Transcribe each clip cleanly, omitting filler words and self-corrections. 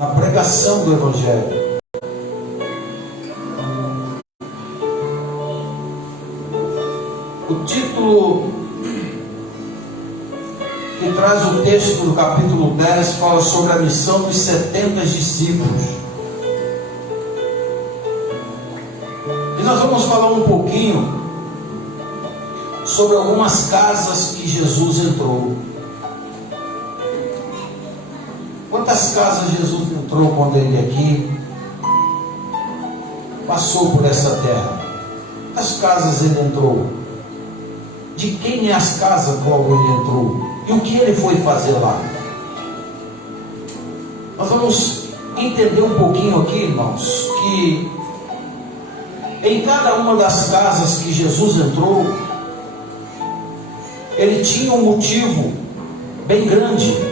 na pregação do Evangelho. O título que traz o texto do capítulo 10 fala sobre a missão dos 70 discípulos. E nós vamos falar um pouquinho sobre algumas casas que Jesus entrou. Quantas casas Jesus entrou quando ele aqui passou por essa terra? Quantas casas ele entrou? De quem é as casas qual ele entrou? E o que ele foi fazer lá? Nós vamos entender um pouquinho aqui, irmãos, que em cada uma das casas que Jesus entrou, ele tinha um motivo bem grande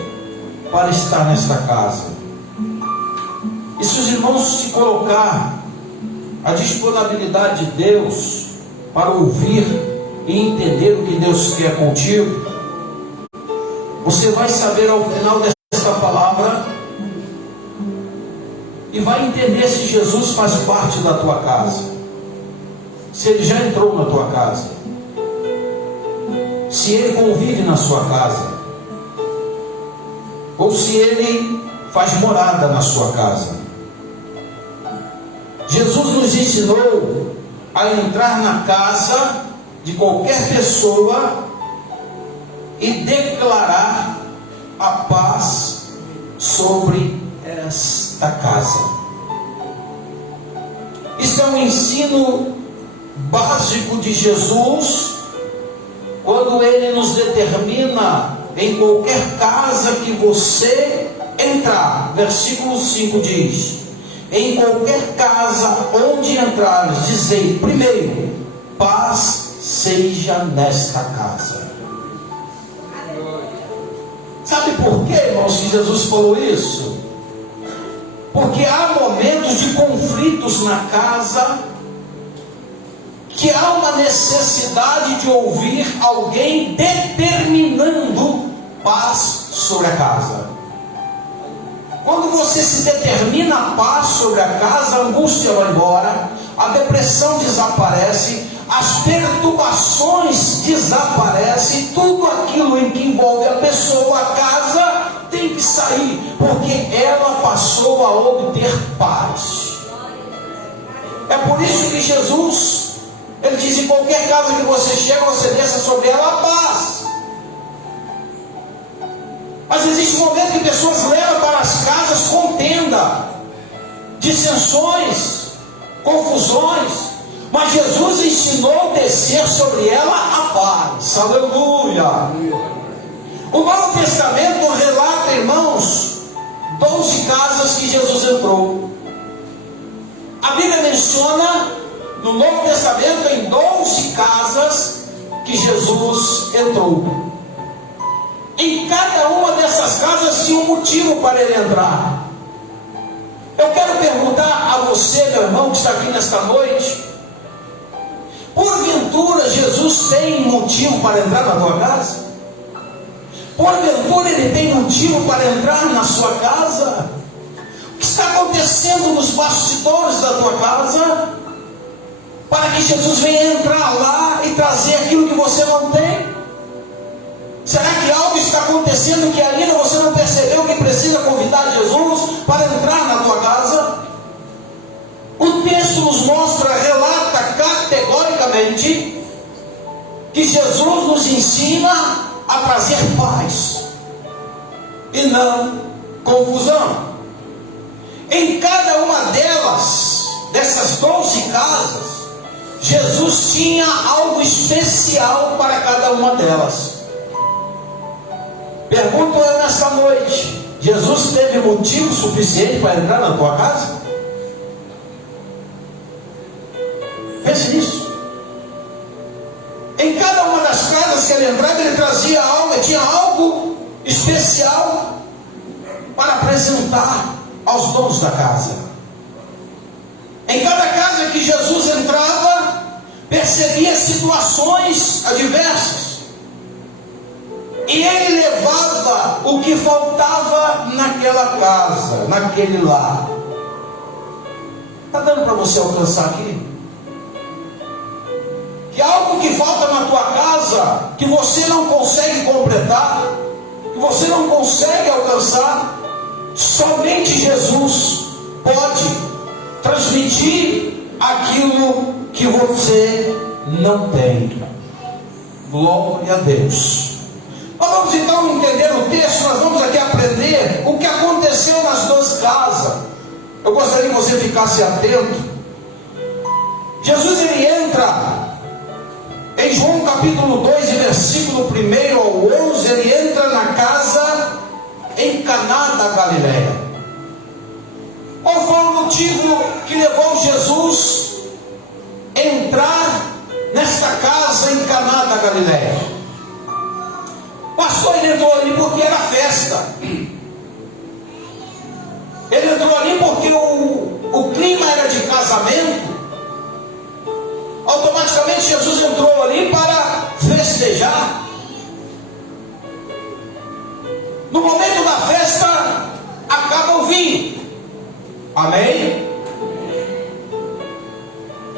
para estar nesta casa. E se os irmãos se colocar a disponibilidade de Deus para ouvir e entender o que Deus quer contigo, você vai saber ao final desta palavra e vai entender se Jesus faz parte da tua casa, se ele já entrou na tua casa, se ele convive na sua casa, ou se ele faz morada na sua casa. Jesus nos ensinou a entrar na casa de qualquer pessoa e declarar a paz sobre esta casa. Isso é um ensino básico de Jesus, quando ele nos determina em qualquer casa que você entrar. Versículo 5 diz: em qualquer casa onde entrares, dizei primeiro, paz seja nesta casa. Sabe por quê, irmãos, que Jesus falou isso? Porque há momentos de conflitos na casa, que há uma necessidade de ouvir alguém determinando paz sobre a casa. Quando você se determina a paz sobre a casa, a angústia vai embora, a depressão desaparece, as perturbações desaparecem, tudo aquilo em que envolve a pessoa, a casa, tem que sair, porque ela passou a obter paz. É por isso que Jesus, ele diz: em qualquer casa que você chega, você desça sobre ela a paz. Mas existe um momento que pessoas levam para as casas contenda, dissensões, confusões. Mas Jesus ensinou a descer sobre ela a paz. Aleluia! O Novo Testamento relata, irmãos, 12 casas que Jesus entrou. A Bíblia menciona no Novo Testamento em 12 casas que Jesus entrou. Em cada uma dessas casas tinha um motivo para ele entrar. Eu quero perguntar a você, meu irmão, que está aqui nesta noite: porventura Jesus tem motivo para entrar na tua casa? Porventura ele tem motivo para entrar na sua casa? O que está acontecendo nos bastidores da tua casa para que Jesus venha entrar lá e trazer aquilo que você não tem? Será que algo está acontecendo que ainda você não percebeu, que precisa convidar Jesus para entrar na tua casa? O texto nos mostra, relata categoricamente que Jesus nos ensina a trazer paz e não confusão. Em cada uma dessas 12 casas, Jesus tinha algo especial para cada uma delas. Pergunto eu nessa noite: Jesus teve motivo suficiente para entrar na tua casa? Pense nisso. Em cada uma das casas que ele entrava, ele trazia algo, ele tinha algo especial para apresentar aos donos da casa. Em cada casa que Jesus entrava, percebia situações adversas. e ele levava o que faltava naquela casa, naquele lar. Está dando para você alcançar aqui? Que algo que falta na tua casa, que você não consegue completar, que você não consegue alcançar, somente Jesus pode transmitir aquilo que você não tem. Glória a Deus. Nós vamos então entender o texto, nós vamos aqui aprender o que aconteceu nas 12 casas. Eu gostaria que você ficasse atento. Jesus ele entra em João capítulo 2, versículo 1 ao 11, ele entra na casa em Caná da Galileia. Qual foi o motivo que levou Jesus a entrar nesta casa em Caná da Galileia? O pastor ele entrou ali porque era festa. Ele entrou ali porque o clima era de casamento. Automaticamente Jesus entrou ali para festejar. No momento da festa, acaba o vinho. Amém?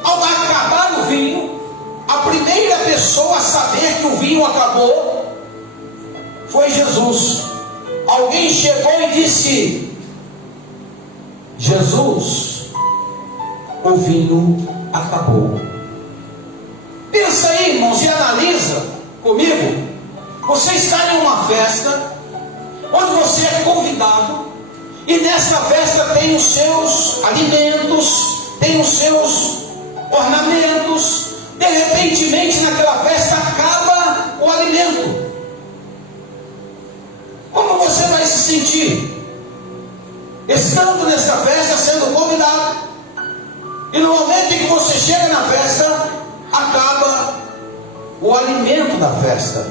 Ao acabar o vinho, a primeira pessoa a saber que o vinho acabou foi Jesus. Alguém chegou e disse: Jesus, o vinho acabou. Pensa aí, irmãos, e analisa comigo. Você está em uma festa onde você é convidado, e nessa festa tem os seus alimentos, tem os seus ornamentos. De repentemente naquela festa acaba o alimento. Como você vai se sentir? Estando nessa festa, sendo convidado, e no momento em que você chega na festa, acaba o alimento da festa.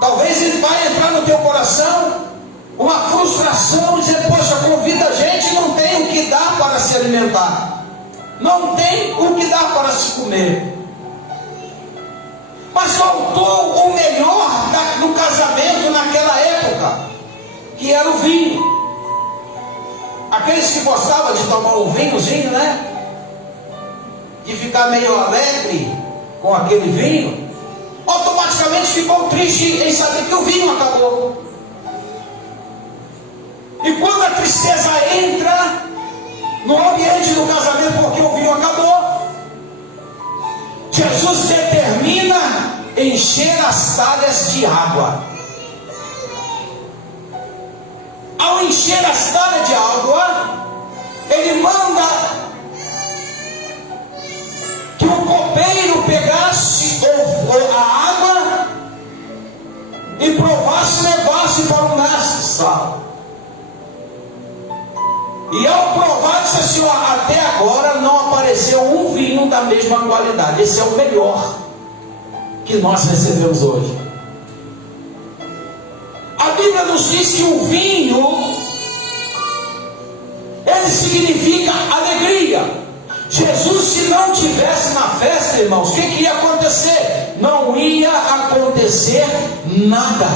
Talvez ele vai entrar no teu coração uma frustração, dizer: poxa, convida a gente e não tem o que dar para se alimentar, não tem o que dar para se comer. Mas faltou o melhor do casamento naquela época, que era o vinho. Aqueles que gostavam de tomar um vinhozinho, né? De ficar meio alegre com aquele vinho, automaticamente ficou triste em saber que o vinho acabou. E quando a tristeza entra no ambiente do casamento porque o vinho acabou, Jesus determina encher as talhas de água. Ao encher as talhas de água, ele manda que o copeiro pegasse a água e provasse e levasse para um mestre-sala. E ao provar, disse assim: ó, até agora não apareceu um vinho da mesma qualidade. Esse é o melhor que nós recebemos hoje. A Bíblia nos diz que o vinho, ele significa alegria. Jesus, se não tivesse na festa, irmãos, o que ia acontecer? Não ia acontecer nada.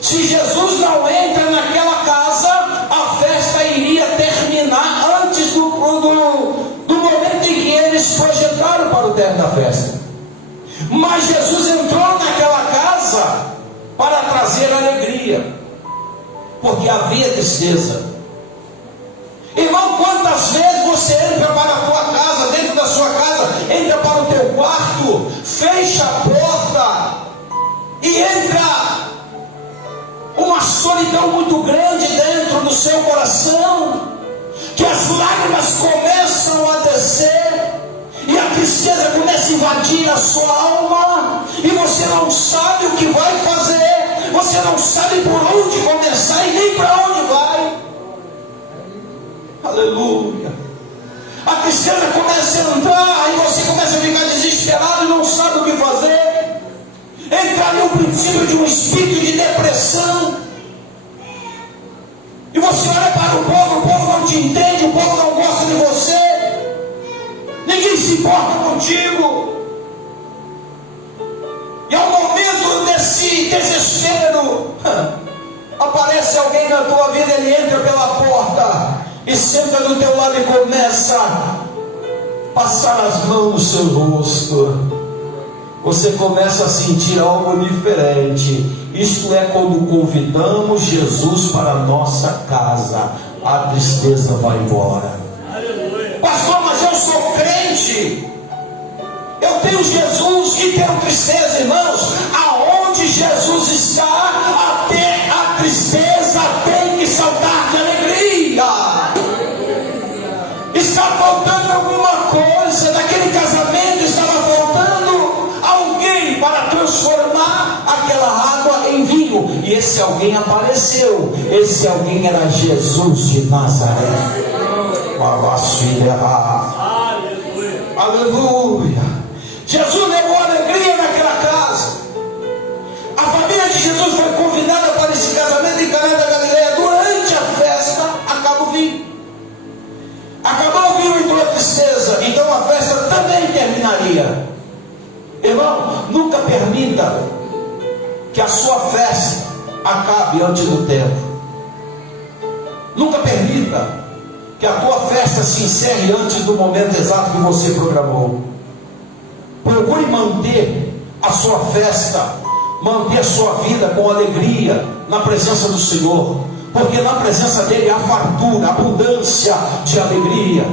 Se Jesus não entra naquela casa, a festa iria terminar antes do momento em que eles projetaram para o término da festa. Mas Jesus entrou naquela casa para trazer alegria, porque havia tristeza. Irmão, quantas vezes você entra para a tua casa, dentro da sua casa, entra para o teu quarto, fecha a porta e entra uma solidão muito grande dentro do seu coração, que as lágrimas começam a descer e a tristeza começa a invadir a sua alma, e você não sabe o que vai fazer, você não sabe por onde começar e nem para onde vai. Aleluia. A tristeza começa a entrar, aí você começa a ficar desesperado e não sabe o que fazer. Entra ali um princípio de um espírito de depressão. E você olha para o povo não te entende, o povo não gosta de você, ninguém se importa contigo. E ao desespero. Aparece alguém na tua vida, ele entra pela porta e senta do teu lado e começa a passar as mãos no seu rosto. Você começa a sentir algo diferente. Isto é quando convidamos Jesus para a nossa casa, a tristeza vai embora. Aleluia. Pastor, mas eu sou crente, eu tenho Jesus. Que tenho tristeza, irmãos? Aonde Jesus está, até a tristeza tem que saltar de alegria. Está faltando alguma coisa naquele casamento, estava faltando alguém para transformar aquela água em vinho, e esse alguém apareceu. Esse alguém era Jesus de Nazaré. Aleluia. Jesus levou alegria naquela casa. A família de Jesus foi convidada para esse casamento em Caná da Galileia. Durante a festa acaba o vinho. Acabou o vinho e entrou a tristeza. Então a festa também terminaria. Irmão, nunca permita que a sua festa acabe antes do tempo. Nunca permita que a tua festa se encerre antes do momento exato que você programou. Procure manter a sua festa, manter a sua vida com alegria na presença do Senhor, porque na presença dele há fartura, abundância de alegria.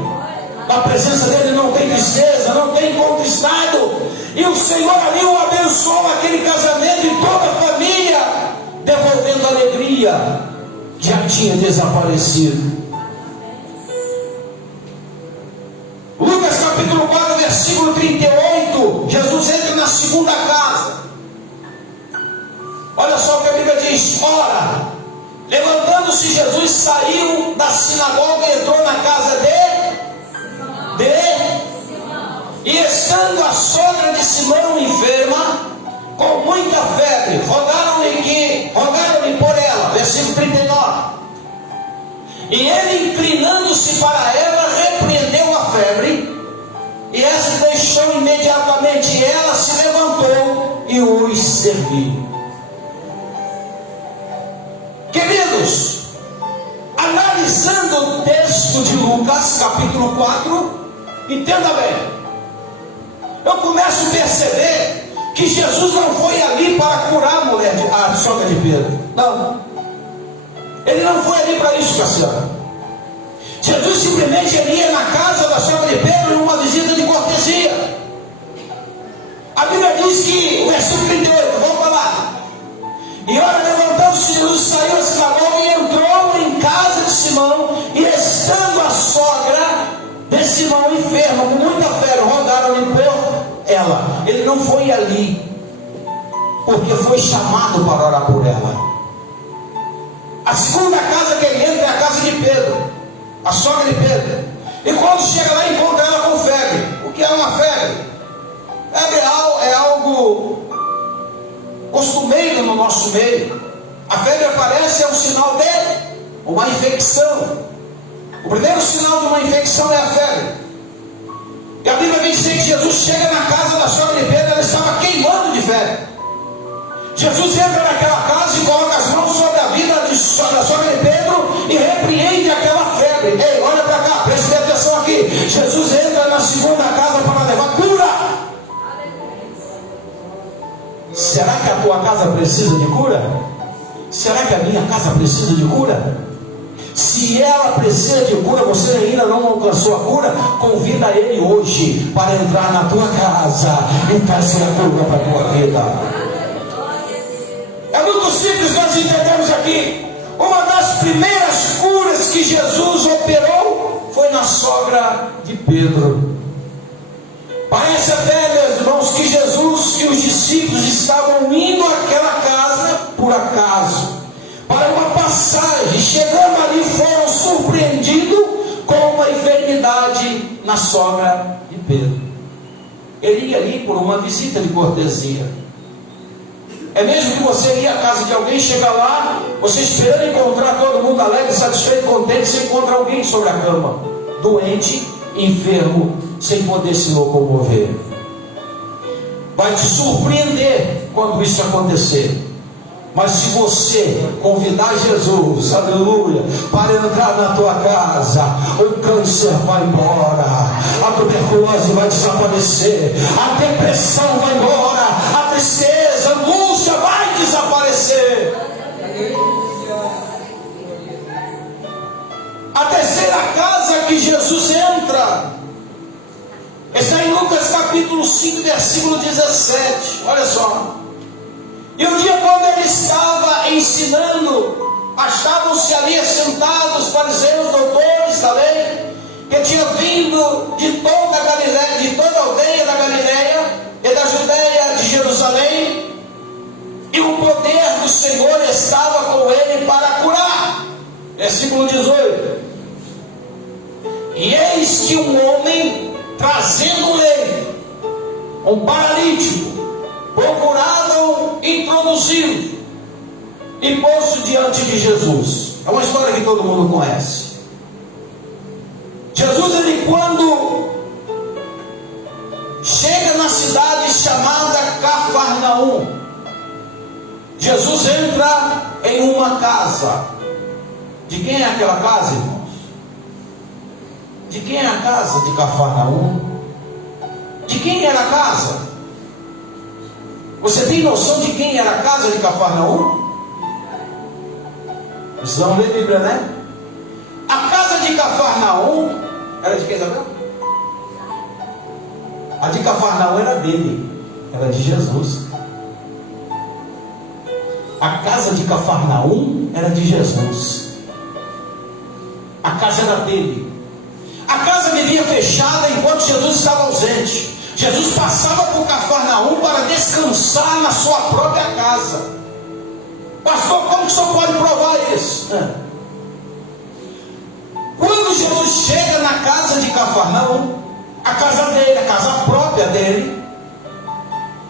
Na presença dele não tem tristeza, não tem contristado. E o Senhor ali o abençoou aquele casamento e toda a família, devolvendo alegria que já tinha desaparecido. Lucas capítulo 4, versículo 38. Jesus entra na segunda casa. Olha só o que a Bíblia diz. Ora, levantando-se Jesus, saiu da sinagoga e entrou na casa e estando a sogra de Simão enferma, com muita febre, rogaram-lhe por ela. Versículo 39. E ele, inclinando-se para ela, repreendeu a febre, e essa deixou imediatamente. E ela se levantou e os serviu. Queridos, analisando o texto de Lucas, capítulo 4, entenda bem, eu começo a perceber que Jesus não foi ali para curar a sogra de Pedro. Não. Ele não foi ali para isso, Cassiano. Jesus simplesmente ia na casa da sogra de Pedro em uma visita de cortesia. A Bíblia diz que, o versículo 38, vamos falar. E ora, levantando-se, Jesus saiu da sinagoga e entrou em casa de Simão, e estando a sogra de Simão enferma, com muita febre, rogaram-lhe por ela. Ele não foi ali porque foi chamado para orar por ela. A segunda casa que ele entra é a casa de Pedro, a sogra de Pedro. E quando chega lá, encontra ela com febre. O que é uma febre? Febre é algo costumeiro no nosso meio. A febre aparece, é um sinal de uma infecção. O primeiro sinal de uma infecção é a febre. E a Bíblia vem dizer que Jesus chega na casa da sogra de Pedro, ela estava queimando de febre. Jesus entra naquela casa e coloca as mãos sobre a vida da sogra de Pedro e repreende aquela febre. Ei, olha para cá, preste atenção aqui. Jesus entra na segunda casa para levar cura. Será que a tua casa precisa de cura? Será que a minha casa precisa de cura? Se ela precisa de cura, você ainda não alcançou a cura, convida ele hoje para entrar na tua casa e trazer a cura para a tua vida. É muito simples, nós entendemos aqui. Uma das primeiras curas que Jesus operou foi na sogra de Pedro. Parece até, meus irmãos, que Jesus e os discípulos estavam indo àquela casa por acaso, para uma passagem. Chegando ali, foram surpreendidos com uma enfermidade na sogra de Pedro. Ele ia ali por uma visita de cortesia. É mesmo que você ir à casa de alguém, chega lá, você esperando encontrar todo mundo alegre, satisfeito, contente, você encontra alguém sobre a cama, doente, enfermo, sem poder se locomover. Vai te surpreender quando isso acontecer. Mas se você convidar Jesus, aleluia, para entrar na tua casa, o câncer vai embora, a tuberculose vai desaparecer, a depressão vai embora, a tristeza, a angústia vai desaparecer. A terceira casa que Jesus entra está em Lucas capítulo 5, versículo 17. Olha só. E um dia, quando ele estava ensinando, estavam-se ali assentados os fariseus, doutores da lei, que tinham vindo de toda a Galileia, de toda a aldeia da Galileia e da Judeia de Jerusalém, e o poder do Senhor estava com ele para curar. Versículo 18. E eis que um homem, trazendo ele, um paralítico, procuravam introduzi-lo e pôs-se diante de Jesus. É uma história que todo mundo conhece. Jesus, ele quando chega na cidade chamada Cafarnaum, Jesus entra em uma casa. De quem é aquela casa, irmãos? De quem é a casa de Cafarnaum? De quem era a casa? Você tem noção de quem era a casa de Cafarnaum? Precisamos ler a Bíblia, né? A casa de Cafarnaum era de quem, Isabel? A de Cafarnaum era dele, era de Jesus. A casa de Cafarnaum era de Jesus. A casa era dele. A casa vivia fechada enquanto Jesus estava ausente. Jesus passava por Cafarnaum para descansar na sua própria casa. Pastor, como que o senhor pode provar isso? Quando Jesus chega na casa de Cafarnaum, a casa dele, a casa própria dele,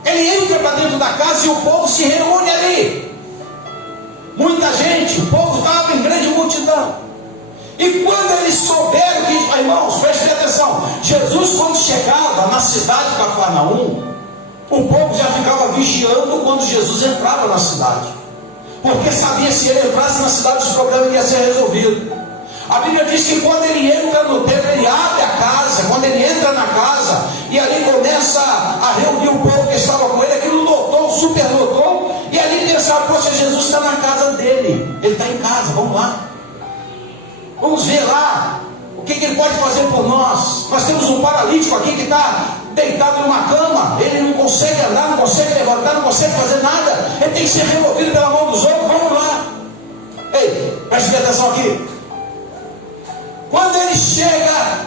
ele entra para dentro da casa e o povo se reúne ali. Muita gente, o povo estava em grande multidão. E quando eles souberam que, irmãos, prestem atenção, Jesus quando chegava na cidade de Cafarnaum, o povo já ficava vigiando quando Jesus entrava na cidade, porque sabia se ele entrasse na cidade os problemas iam ser resolvidos. A Bíblia diz que quando ele entra no templo, ele abre a casa, quando ele entra na casa, e ali começa a reunir o povo que estava com ele, aquilo lotou, superlotou, e ali pensaram, poxa, Jesus está na casa dele, ele está em casa, vamos lá. Vamos ver lá o que ele pode fazer por nós. Nós temos um paralítico aqui que está deitado numa cama. Ele não consegue andar, não consegue levantar, não consegue fazer nada. Ele tem que ser removido pela mão dos outros. Vamos lá. Ei, preste atenção aqui. Quando ele chega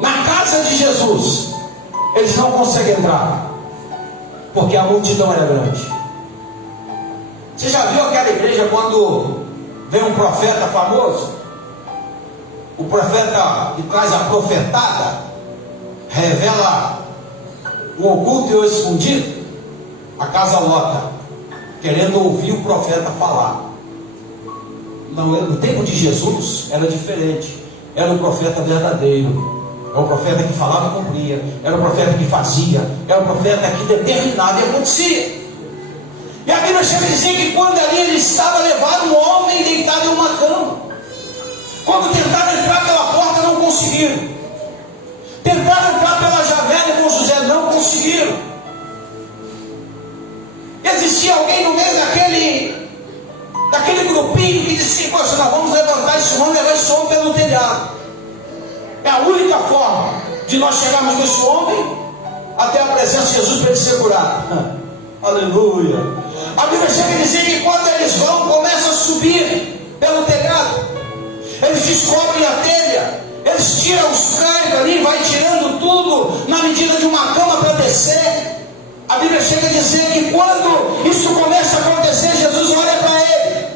na casa de Jesus, eles não conseguem entrar, porque a multidão era grande. Você já viu aquela igreja quando vem um profeta famoso? O profeta que traz a profetada, revela o oculto e o escondido. A casa lota, querendo ouvir o profeta falar. Não, no tempo de Jesus era diferente. Era um profeta verdadeiro. Era um profeta que falava e cumpria. Era um profeta que fazia. Era um profeta que determinava e acontecia. E a Bíblia chega a dizer que quando ali ele estava, levaram um homem deitado em uma cama. Quando tentaram entrar pela porta, não conseguiram. Tentaram entrar pela janela com José, não conseguiram. Existia alguém no meio daquele grupinho que disse assim, poxa, nós vamos levantar esse homem, levar esse homem pelo telhado. É a única forma de nós chegarmos nesse homem até a presença de Jesus para ele ser curado. Aleluia. A Bíblia chega a dizer que quando eles vão, começam a subir pelo telhado. Eles descobrem a telha, eles tiram os caibros ali, vai tirando tudo na medida de uma cama para descer. A Bíblia chega a dizer que quando isso começa a acontecer, Jesus olha para ele.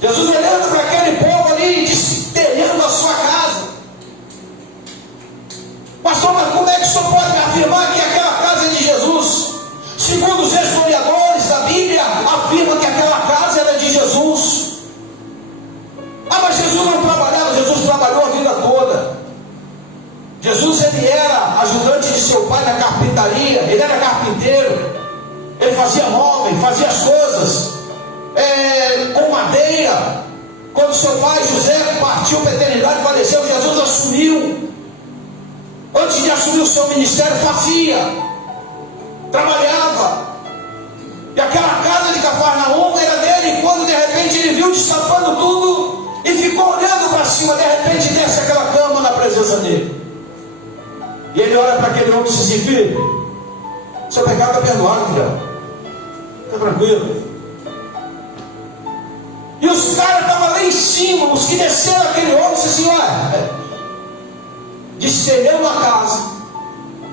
Jesus olhando para aquele povo ali, destelhando a sua casa. Pastor, mas como é que o senhor pode afirmar que aquela casa é de Jesus? Segundo os historiadores da Bíblia, afirma que aquela casa era de Jesus. Ah, mas Jesus não trabalhava, Jesus trabalhou a vida toda. Jesus, ele era ajudante de seu pai na carpintaria, ele era carpinteiro. Ele fazia móveis, fazia as coisas com madeira. Quando seu pai José partiu para a eternidade, faleceu, Jesus assumiu. Antes de assumir o seu ministério, fazia, trabalhava. E aquela casa de Cafarnaum era dele. E quando de repente ele viu destapando tudo e ficou olhando para cima, de repente desce aquela cama na presença dele. E ele olha para aquele homem e diz assim: filho, seu pecado está perdoado, filho. Fica tranquilo. E os caras estavam lá em cima, os que desceram aquele homem, disseram assim: descemos a casa,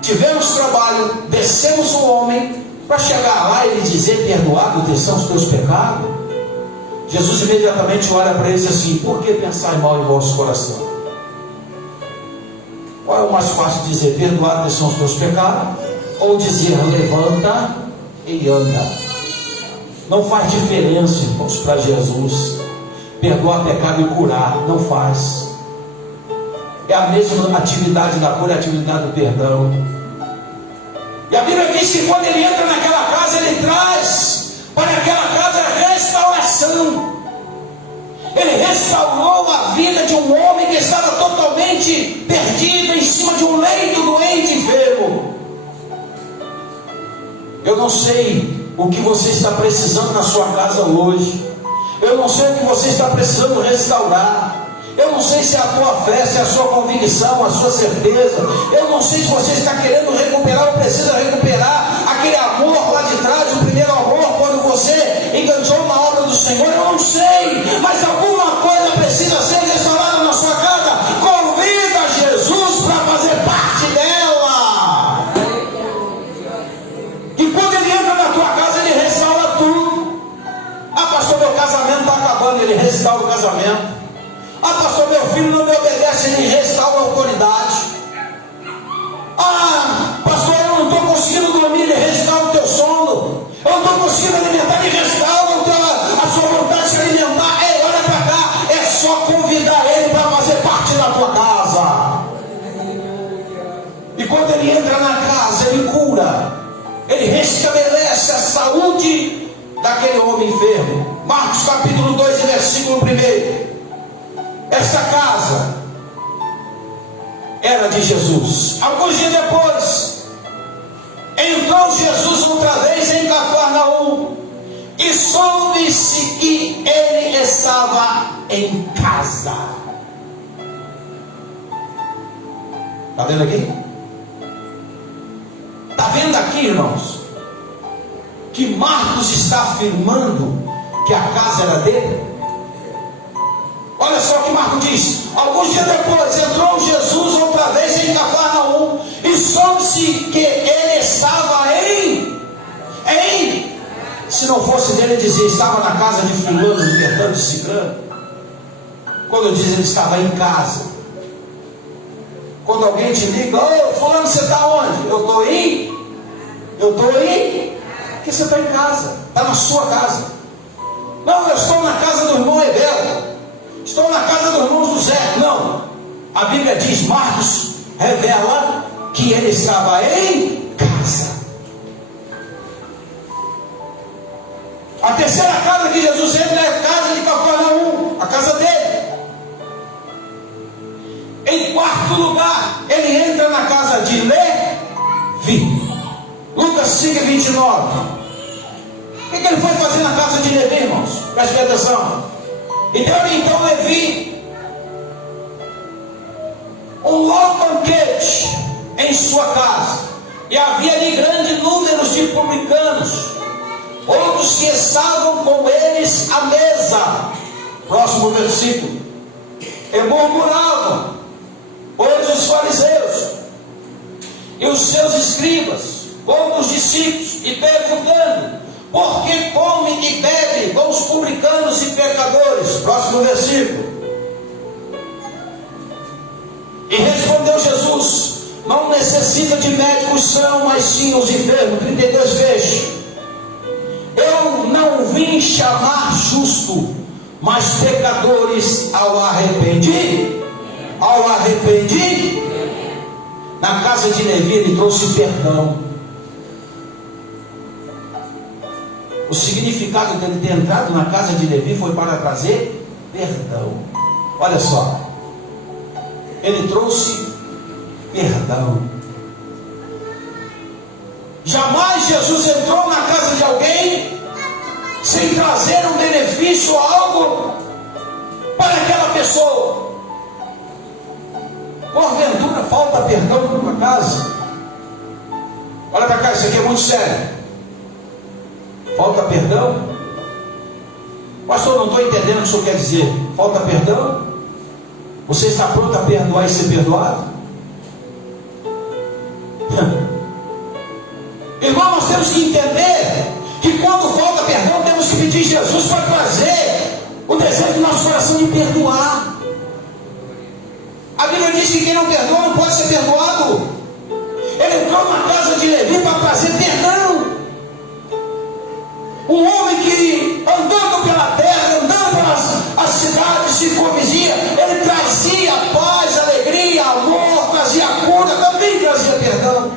tivemos trabalho, descemos o homem, para chegar lá e ele dizer: perdoado são os teus pecados. Jesus imediatamente olha para ele e diz assim: por que pensar mal em vosso coração? Qual é o mais fácil de dizer: perdoado são os teus pecados? Ou dizer: levanta e anda? Não faz diferença, irmãos, para Jesus perdoar pecado e curar. Não faz. É a mesma atividade da cura, a atividade do perdão. E a Bíblia diz que quando ele entra naquela casa, ele traz para aquela casa restauração. Ele restaurou a vida de um homem que estava totalmente perdido em cima de um leito doente, enfermo. Eu não sei o que você está precisando na sua casa hoje. Eu não sei o que você está precisando restaurar. Eu não sei se é a tua fé, se é a sua convicção, a sua certeza. Eu não sei se você está querendo recuperar ou precisa recuperar aquele amor lá de trás, o primeiro amor, quando você enganchou na obra do Senhor. Eu não sei, mas alguma coisa precisa ser restaurada na sua casa. Convida Jesus para fazer parte dela. E quando ele entra na tua casa, ele restaura tudo. Ah, pastor, meu casamento está acabando. Ele restaura o casamento. Ah, pastor, meu filho não me obedece, ele restaura a autoridade. Ah, pastor, eu não estou conseguindo dormir, ele restaura o teu sono. Eu não estou conseguindo alimentar, ele restaura a sua vontade de se alimentar. Ei, olha para cá, é só convidar ele para fazer parte da tua casa. E quando ele entra na casa, ele cura, ele restabelece a saúde daquele homem enfermo. Marcos capítulo 2, versículo 1. Esta casa era de Jesus. Alguns dias depois, entrou Jesus outra vez em Cafarnaum, e soube-se que ele estava em casa. Está vendo aqui? Está vendo aqui, irmãos, que Marcos está afirmando que a casa era dele? Olha só o que Marcos diz: alguns dias depois entrou Jesus outra vez em Cafarnaum, e soube-se que ele estava se não fosse dele, dizia: estava na casa de fulano, libertando de ciclano. Quando eu diz ele estava em casa, quando alguém te liga: ô fulano, você está onde? Eu estou aí, porque você está em casa, está na sua casa. Não, eu estou na casa do irmão Ebel, estou na casa do irmão José. Não, a Bíblia diz, Marcos revela que ele estava em casa. A terceira casa que Jesus entra é a casa de Cafarnaum, a casa dele. Em quarto lugar, ele entra na casa de Levi. Lucas 5, 29. O que ele foi fazer na casa de Levi, irmãos? Preste atenção. E deu-lhe então Levi um longo banquete em sua casa, e havia ali grande número de publicanos, outros que estavam com eles à mesa. Próximo versículo. E murmuravam, pois os fariseus e os seus escribas contra os discípulos, e perguntando: por que come e bebe com os publicanos e pecadores? Próximo versículo. E respondeu Jesus: não necessita de médicos são, mas sim os enfermos. 32 fecha. Eu não vim chamar justo, mas pecadores ao arrependimento. Na casa de Levi ele trouxe perdão. O significado dele ter entrado na casa de Levi foi para trazer perdão. Olha só, ele trouxe perdão. Jamais Jesus entrou na casa de alguém sem trazer um benefício, algo para aquela pessoa. Porventura falta perdão na tua casa? Olha para cá, isso aqui é muito sério. Falta perdão? Pastor, não estou entendendo o que o senhor quer dizer. Falta perdão? Você está pronto a perdoar e ser perdoado? Irmão, nós temos que entender que quando falta perdão, temos que pedir Jesus para trazer o desejo do nosso coração de perdoar. A Bíblia diz que quem não perdoa não pode ser perdoado. Ele entrou na casa de Levi para trazer perdão. Um homem que andando pela terra, andando pelas cidades circunvizinhas, ele trazia paz, alegria, amor, trazia cura, também trazia perdão.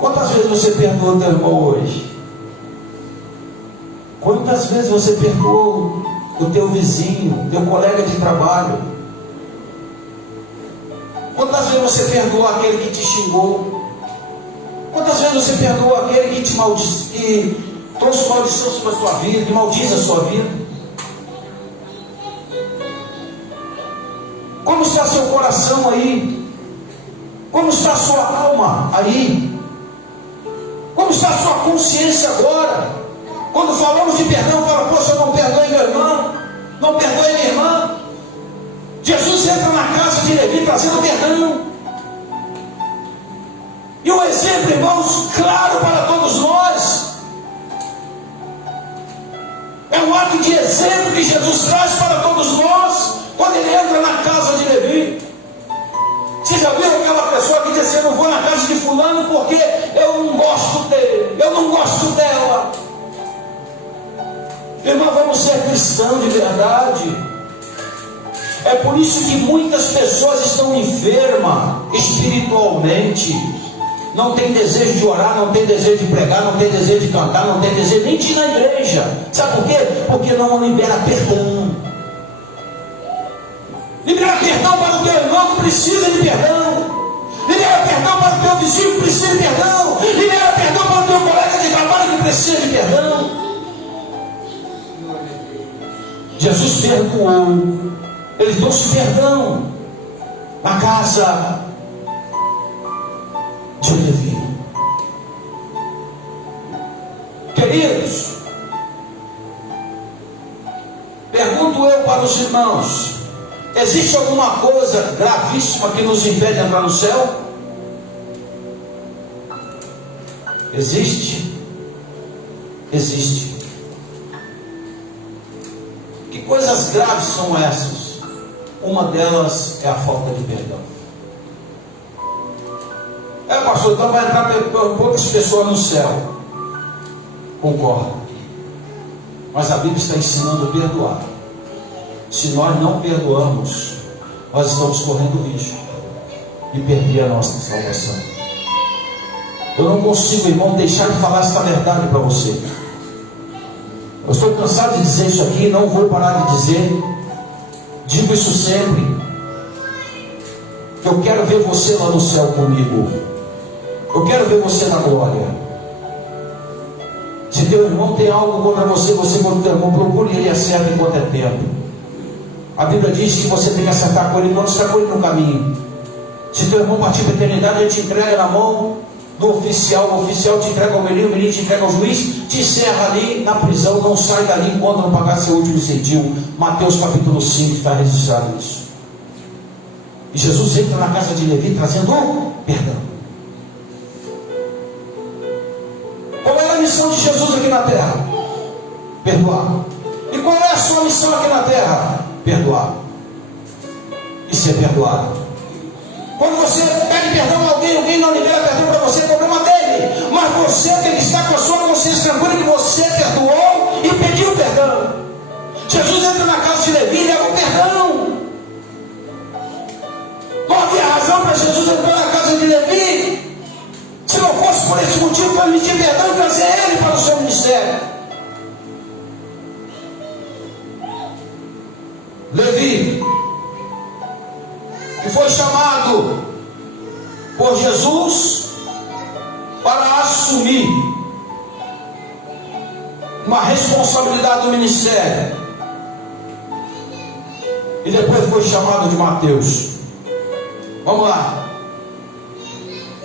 Quantas vezes você perdoou teu irmão hoje? Quantas vezes você perdoou o teu vizinho, teu colega de trabalho? Quantas vezes você perdoou aquele que te xingou? Quantas vezes você perdoou aquele que te maldiz, que trouxe maldição sobre a sua vida, que maldiz a sua vida? Como está seu coração aí? Como está a sua alma aí? Como está a sua consciência agora? Quando falamos de perdão, fala, poxa, eu não perdoei meu irmão, não perdoei minha irmã. Jesus entra na casa de Levi trazendo perdão. E um exemplo, irmãos, claro para todos nós. É um ato de exemplo que Jesus traz para todos nós, quando ele entra na casa de Levi. Você já viu aquela pessoa que diz assim, eu não vou na casa de fulano porque eu não gosto dele, eu não gosto dela. Irmão, vamos ser cristãos de verdade. É por isso que muitas pessoas estão enfermas espiritualmente. Não tem desejo de orar, não tem desejo de pregar, não tem desejo de cantar, não tem desejo nem de ir na igreja. Sabe por quê? Porque não libera perdão. Libera perdão para o teu irmão que precisa de perdão. Libera perdão para o teu vizinho que precisa de perdão. Libera perdão para o teu colega de trabalho que precisa de perdão. Jesus perdoou. Ele trouxe perdão na casa de Levi. Queridos, pergunto eu para os irmãos: existe alguma coisa gravíssima que nos impede de entrar no céu? Existe? Existe. Que coisas graves são essas? Uma delas é a falta de perdão. Pastor, então vai entrar poucas pessoas no céu. Concordo. Mas a Bíblia está ensinando a perdoar. Se nós não perdoamos, nós estamos correndo risco de perder a nossa salvação. Eu não consigo, irmão, deixar de falar essa verdade para você. Eu estou cansado de dizer isso aqui, não vou parar de dizer. Digo isso sempre. Eu quero ver você lá no céu comigo. Eu quero ver você na glória. Se teu irmão tem algo contra você, você contra o teu irmão, procure ele e acerta enquanto é tempo. A Bíblia diz que você tem que acertar com ele quando está com ele no caminho. Se teu irmão partir para a eternidade, ele te entrega na mão do oficial, o oficial te entrega ao menino, o menino te entrega ao juiz, te encerra ali na prisão, não sai dali enquanto não pagar seu último centil. Mateus capítulo 5 está registrado isso. E Jesus entra na casa de Levi trazendo perdão. Qual é a missão de Jesus aqui na terra? Perdoar. E qual é a sua missão aqui na terra? Perdoar. E ser perdoado. Quando você pede perdão a alguém, alguém não libera perdão para você, é problema dele. Mas você tem que estar com a sua consciência tranquila que você perdoou e pediu perdão. Jesus entra na casa de Levi e leva o perdão. Não havia razão para Jesus entrar na casa de Levi se não fosse por esse motivo permitir perdão e trazer ele para o seu ministério. Levi, que foi chamado por Jesus para assumir uma responsabilidade do ministério, e depois foi chamado de Mateus. Vamos lá.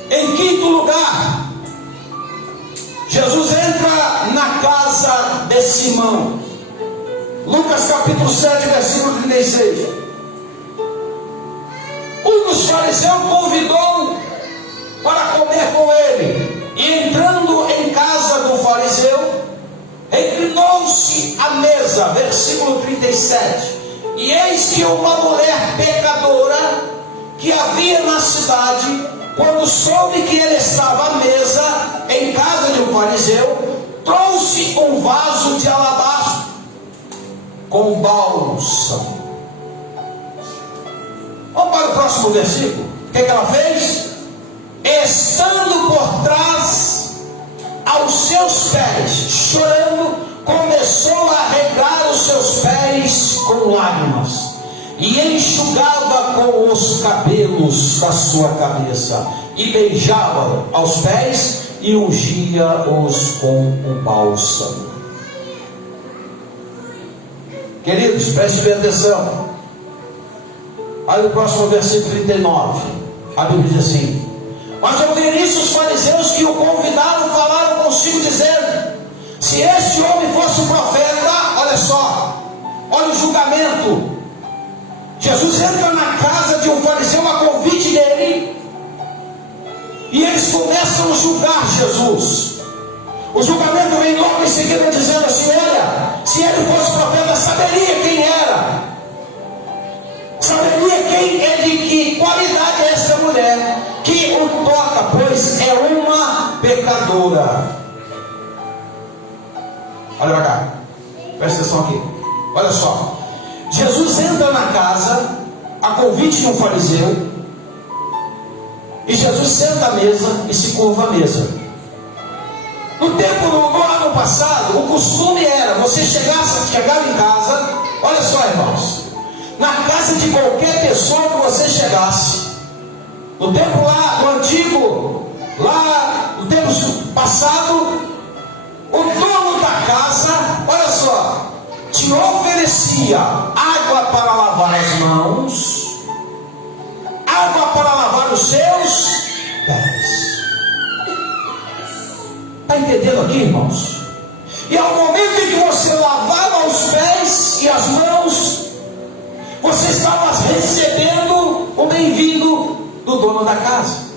Em quinto lugar, Jesus entra na casa de Simão. Lucas capítulo 7, versículo 36. Um dos fariseus convidou para comer com ele, e entrando em casa do fariseu, inclinou-se à mesa. Versículo 37. E eis que uma mulher pecadora que havia na cidade, quando soube que ele estava à mesa em casa de um fariseu, trouxe um vaso de alabastro com bálsamo. Vamos para o próximo versículo. O que ela fez? Estando por trás aos seus pés, chorando, começou a regar os seus pés com lágrimas, e enxugava com os cabelos da sua cabeça, e beijava aos pés, e ungia-os com o bálsamo. Queridos, prestem bem atenção. Olha o próximo versículo 39. A Bíblia diz assim: mas ao ver isso, os fariseus que o convidaram falaram consigo, dizendo: se este homem fosse profeta, olha só, olha o julgamento. Jesus entra na casa de um fariseu a convite dele, e eles começam a julgar Jesus. O julgamento vem logo em seguida dizendo assim: olha, se ele fosse profeta, saberia quem era, saberia quem ele, que qualidade é essa mulher que o toca, pois é uma pecadora. Olha para cá, presta atenção aqui, olha só. Jesus entra na casa a convite de um fariseu, e Jesus senta à mesa e se curva à mesa. No ano passado, o costume era você chegava em casa, olha só, irmãos, na casa de qualquer pessoa que você chegasse, no tempo lá, no antigo, lá no tempo passado, o dono da casa, olha só, te oferecia água para lavar as mãos, água para lavar os seus pés. Está entendendo aqui, irmãos? E ao momento em que você lavava os pés e as mãos, você estava recebendo o bem-vindo do dono da casa.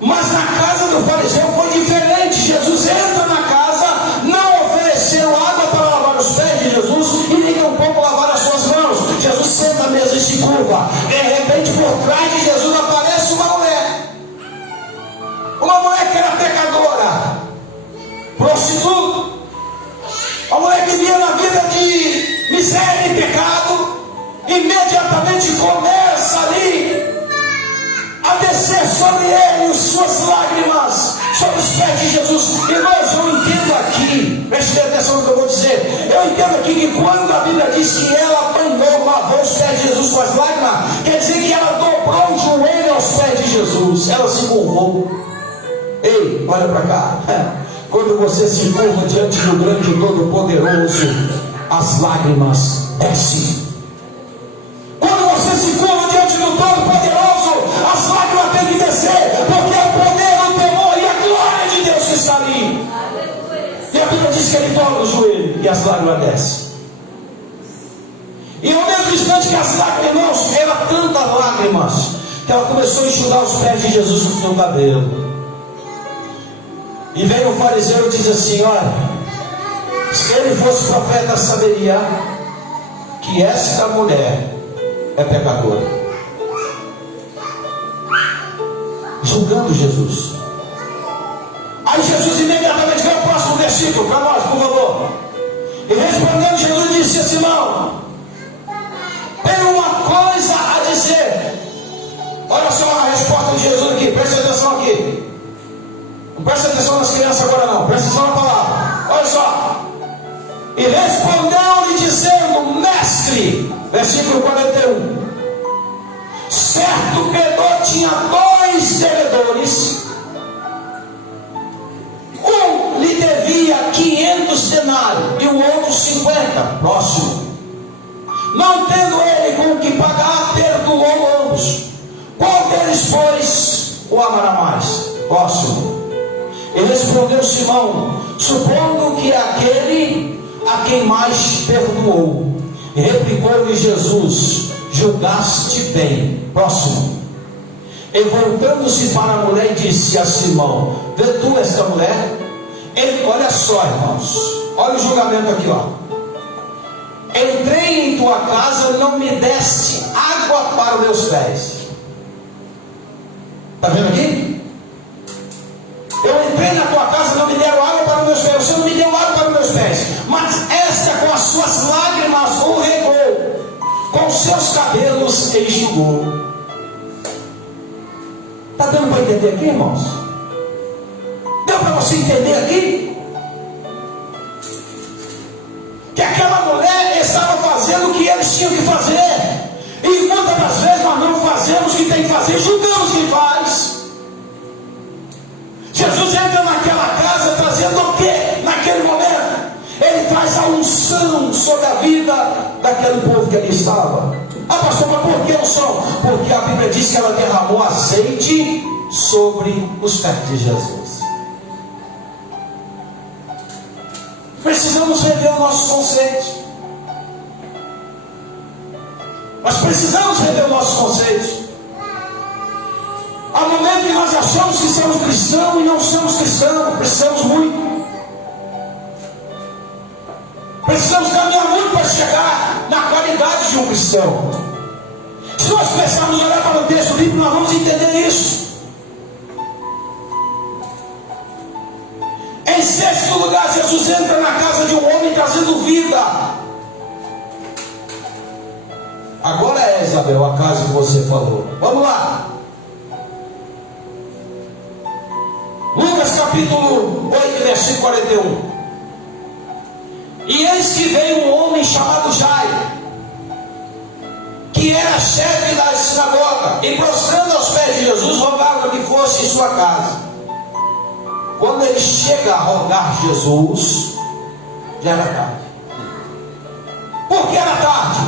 Mas na casa do fariseu foi diferente. Jesus entra na casa, não ofereceu água para lavar os pés de Jesus e nem tampouco lavar as suas mãos. Jesus senta à mesa e se curva. De repente, por trás de Jesus aparece uma mulher que era pecadora, prostituta, uma mulher que vivia na vida de miséria e pecado. Imediatamente começa ali a descer sobre ele suas lágrimas, sobre os pés de Jesus. Irmãos, eu entendo aqui, preste atenção no que eu vou dizer. Eu entendo aqui que quando a Bíblia diz que ela apanhou, lavou os pés de Jesus com as lágrimas, quer dizer que ela dobrou o joelho aos pés de Jesus, ela se curvou. Ei, olha para cá. Quando você se curva diante do grande Todo-Poderoso, as lágrimas descem. Quando você se curva diante do Todo-Poderoso, as lágrimas têm que descer, porque é o poder, o temor e a glória de Deus que está ali. E a Bíblia diz que ele dobra o joelho e as lágrimas descem. E ao mesmo instante que as lágrimas, irmãos, era tantas lágrimas que ela começou a enxugar os pés de Jesus com o seu cabelo. E veio o fariseu e diz assim: olha, se ele fosse profeta, saberia que esta mulher é pecadora. Julgando Jesus. Aí Jesus imediatamente veio ao próximo versículo para nós, por favor. E respondendo, Jesus disse a Simão: tenho uma coisa a dizer. Olha só a resposta de Jesus aqui, preste atenção aqui. Não presta atenção nas crianças agora não, presta atenção na palavra. Olha só. E respondeu-lhe dizendo: mestre, versículo 41, certo credor tinha 2 devedores, um lhe devia 500 denários e o outro 50. Próximo. Não tendo ele com o que pagar, perdoou ambos. Qual deles, pois, o amará mais? Próximo. E respondeu Simão, supondo que é aquele a quem mais perdoou. E replicou-lhe Jesus: julgaste bem. Próximo. E voltando-se para a mulher, disse a Simão: vê tu esta mulher? Ele, olha só, irmãos, olha o julgamento aqui, ó. Entrei em tua casa, não me deste água para os meus pés. Está vendo aqui? Eu entrei na tua casa, não me deram água para os meus pés. Você não me deu água para os meus pés, mas esta com as suas lágrimas o regou, com seus cabelos enxugou. Está dando para entender aqui, irmãos? Deu para você entender aqui? Que aquela mulher estava fazendo o que eles tinham que fazer. E muitas das vezes nós não fazemos o que tem que fazer, julgamos quem faz. Jesus entra naquela casa trazendo o que naquele momento? Ele traz a unção sobre a vida daquele povo que ali estava. Ah, pastor, mas por que unção? Porque a Bíblia diz que ela derramou azeite sobre os pés de Jesus. Precisamos rever o nosso conceito. Nós precisamos rever o nosso conceito. Há momentos que nós achamos que somos cristãos e não somos cristãos. Precisamos muito. Precisamos caminhar muito para chegar na qualidade de um cristão. Se nós começarmos a olhar para o texto bíblico, nós vamos entender isso. Em sexto lugar, Jesus entra na casa de um homem trazendo vida. Agora é, Isabel, a casa que você falou. Vamos lá. Lucas capítulo 8, versículo 41. E eis que veio um homem chamado Jairo, que era chefe da sinagoga, e prostrando aos pés de Jesus, rogava que fosse em sua casa. Quando ele chega a rogar Jesus, já era tarde. Por que era tarde?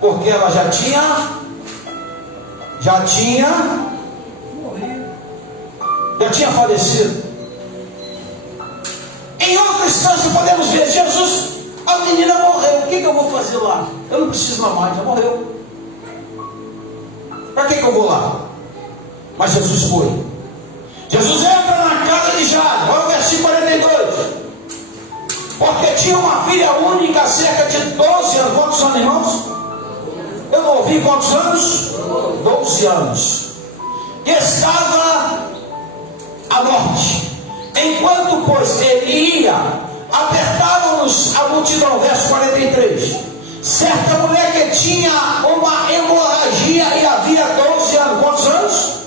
Porque ela já tinha falecido. Em outra instância podemos ver Jesus, a menina morreu, o que eu vou fazer lá? Eu não preciso lá mais, já morreu. Para que eu vou lá? Mas Jesus foi. Jesus entra na casa de Jairo, olha o versículo 42. Porque tinha uma filha única, cerca de 12 anos. Quantos anos, irmãos? Eu não ouvi quantos anos? 12 anos. Que estava à morte. Enquanto, pois, ele ia, apertavam-nos a multidão. Verso 43. Certa mulher que tinha uma hemorragia e havia 12 anos. Quantos anos?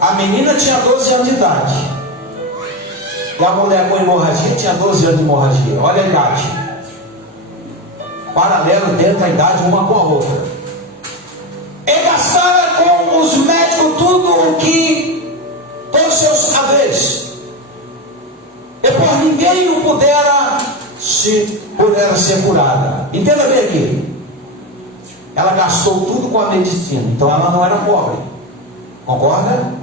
A menina tinha 12 anos de idade. E a mulher com hemorragia tinha 12 anos de hemorragia. Olha a idade. Paralelo dentro da idade uma com a outra. E gastara com os médicos tudo o que, todos os seus haveres. E por ninguém o pudera ser curada. Entenda bem aqui. Ela gastou tudo com a medicina. Então ela não era pobre. Concorda?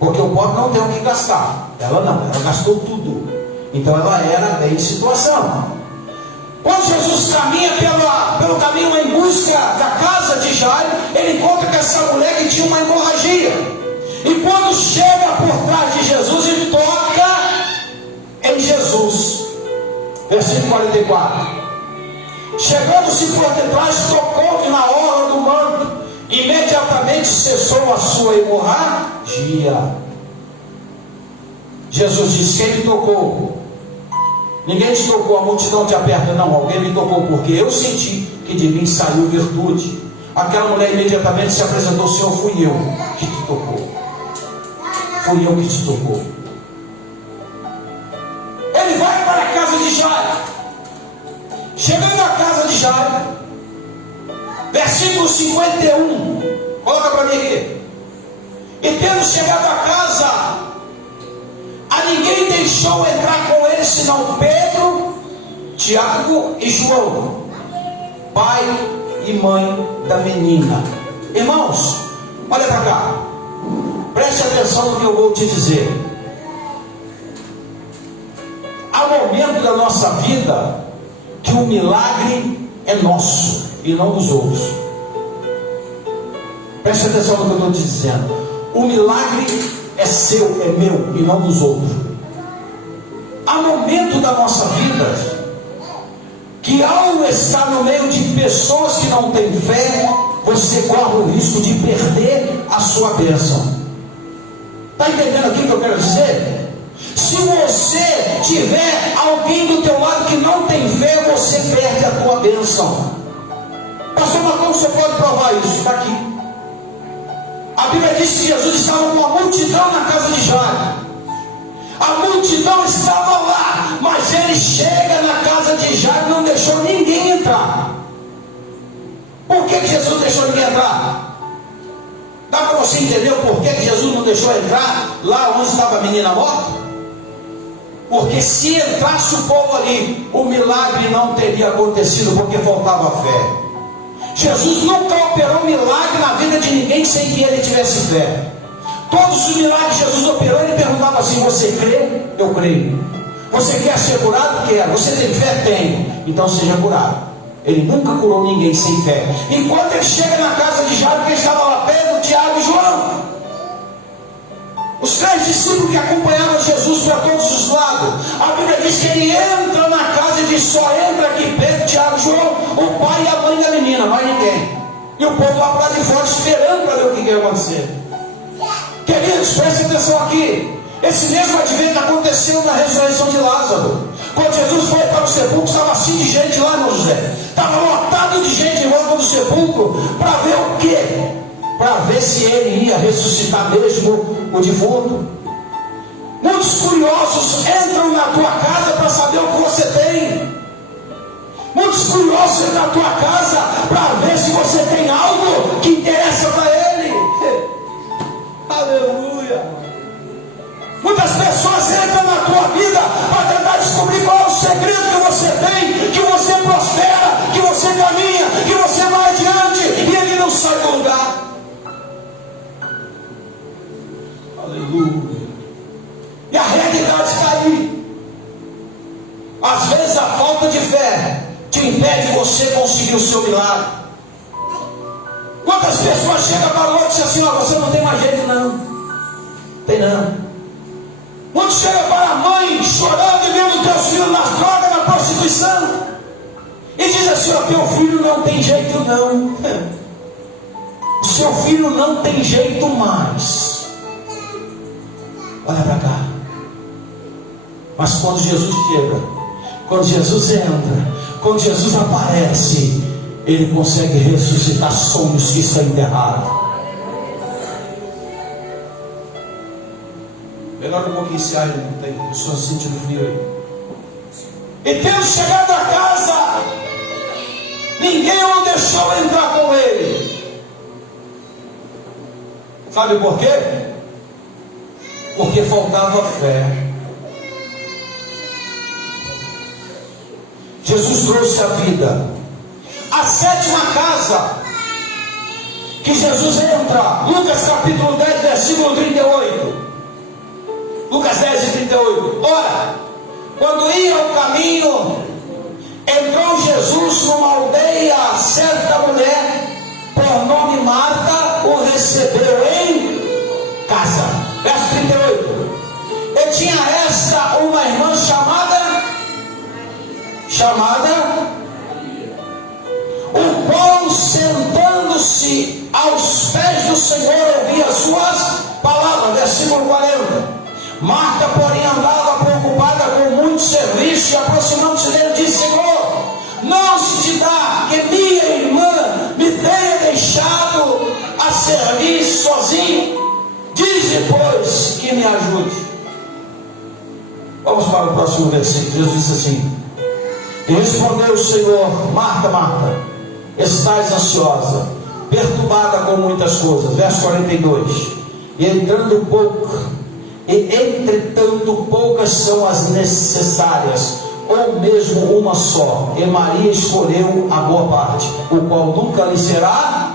Porque o pobre não tem o que gastar. Ela não, ela gastou tudo. Então ela era em situação. Quando Jesus caminha pelo caminho em busca da casa de Jairo, ele encontra com essa mulher que tinha uma hemorragia. E quando chega por trás de Jesus, ele toca em Jesus. Versículo 44. Chegando-se por detrás, tocou-lhe na orla do manto. Imediatamente cessou a sua hemorragia. Jesus disse: quem me tocou? Ninguém te tocou, a multidão te aperta. Não, alguém me tocou, porque eu senti que de mim saiu virtude. Aquela mulher imediatamente se apresentou: Senhor, fui eu que te tocou. Fui eu que te tocou. Chegando à casa de Jairo, versículo 51, coloca para mim aqui. E tendo chegado à casa, a ninguém deixou entrar com ele, senão Pedro, Tiago e João, pai e mãe da menina. Irmãos, olha para cá, preste atenção no que eu vou te dizer. Há momento da nossa vida que o milagre é nosso e não dos outros. Preste atenção no que eu estou te dizendo. O milagre é seu, é meu e não dos outros. Há momento da nossa vida que, ao estar no meio de pessoas que não têm fé, você corre o risco de perder a sua bênção. Está entendendo aqui o que eu quero dizer? Se você tiver alguém do teu lado que não tem fé, você perde a tua bênção. Pastor, mas como você pode provar isso? Está aqui. A Bíblia diz que Jesus estava com a multidão na casa de Jairo. A multidão estava lá, mas ele chega na casa de Jairo e não deixou ninguém entrar. Por que Jesus deixou ninguém entrar? Dá para você entender o porquê que Jesus não deixou entrar lá onde estava a menina morta? Porque se entrasse o povo ali, o milagre não teria acontecido, porque faltava fé. Jesus nunca operou milagre na vida de ninguém sem que ele tivesse fé. Todos os milagres que Jesus operou, ele perguntava assim: você crê? Eu creio. Você quer ser curado? Quero. Você tem fé? Tenho. Então seja curado. Ele nunca curou ninguém sem fé. Enquanto ele chega na casa de Jairo, que estava lá Pedro, Tiago e João, os 3 discípulos que acompanhavam Jesus para todos os lados. A Bíblia diz que ele entra na casa e diz: só entra aqui Pedro, Tiago e João, o pai e a mãe da menina, mais ninguém. E o povo lá para de fora esperando para ver o que ia acontecer. Queridos, prestem atenção aqui. Esse mesmo advento aconteceu na ressurreição de Lázaro. Quando Jesus foi para o sepulcro, estava assim de gente lá, irmão José. Estava lotado de gente em volta do sepulcro. Para ver o quê? Para ver se ele ia ressuscitar mesmo o defunto. Muitos curiosos entram na tua casa para saber o que você tem. Muitos curiosos entram na tua casa para ver se você tem algo que interessa para ele. Aleluia. Muitas pessoas entram na tua vida para tentar descobrir qual é o segredo que você tem, que você prospera, que você caminha, que você vai adiante, e ele não sai do lugar. Aleluia. E a realidade está aí. Às vezes a falta de fé te impede de você conseguir o seu milagre. Quantas pessoas chegam para o outro e dizem assim: ó, você não tem mais jeito não. Tem não. Quando chega para a mãe chorando e vendo teus filhos nas drogas, na prostituição, e diz assim: ó, teu filho não tem jeito não. O seu filho não tem jeito mais. Olha para cá. Mas quando Jesus chega, quando Jesus entra, quando Jesus aparece, ele consegue ressuscitar sonhos que estão enterrados. Melhor um pouquinho esse ar, não tem, eu estou sentindo frio aí. E tendo chegado a casa, ninguém o deixou entrar com ele. Sabe por quê? Porque faltava fé. Jesus trouxe a vida. A 7ª casa que Jesus entra, Lucas capítulo 10, versículo 38. Lucas 10 e 38. Ora, quando ia ao caminho, entrou Jesus numa aldeia. Certa mulher, por nome Marta, o recebeu em casa. Verso 38. E tinha esta uma irmã chamada, o qual, sentando-se aos pés do Senhor, ouvia as suas palavras. Versículo 40. Marta, porém, andava preocupada com muito serviço, e aproximando-se dele, disse: Senhor, não se te dá que minha irmã me tenha deixado a servir sozinho? Dize, pois, que me ajude. Vamos para o próximo versículo. Jesus disse assim: E respondeu o Senhor: Marta, Marta, estás ansiosa, perturbada com muitas coisas. Verso 42. Entretanto poucas são as necessárias, ou mesmo uma só, e Maria escolheu a boa parte, o qual nunca lhe será.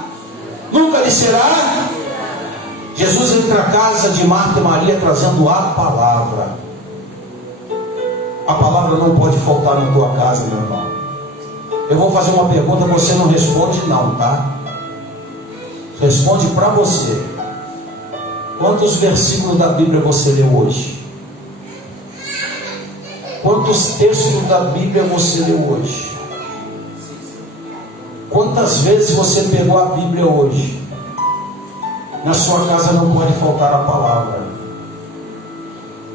Jesus entra na casa de Marta e Maria trazendo a palavra. A palavra não pode faltar na tua casa, meu irmão. Eu vou fazer uma pergunta, você não responde não, tá? Responde para você. Quantos versículos da Bíblia você leu hoje? Quantos textos da Bíblia você leu hoje? Quantas vezes você pegou a Bíblia hoje? Na sua casa não pode faltar a palavra.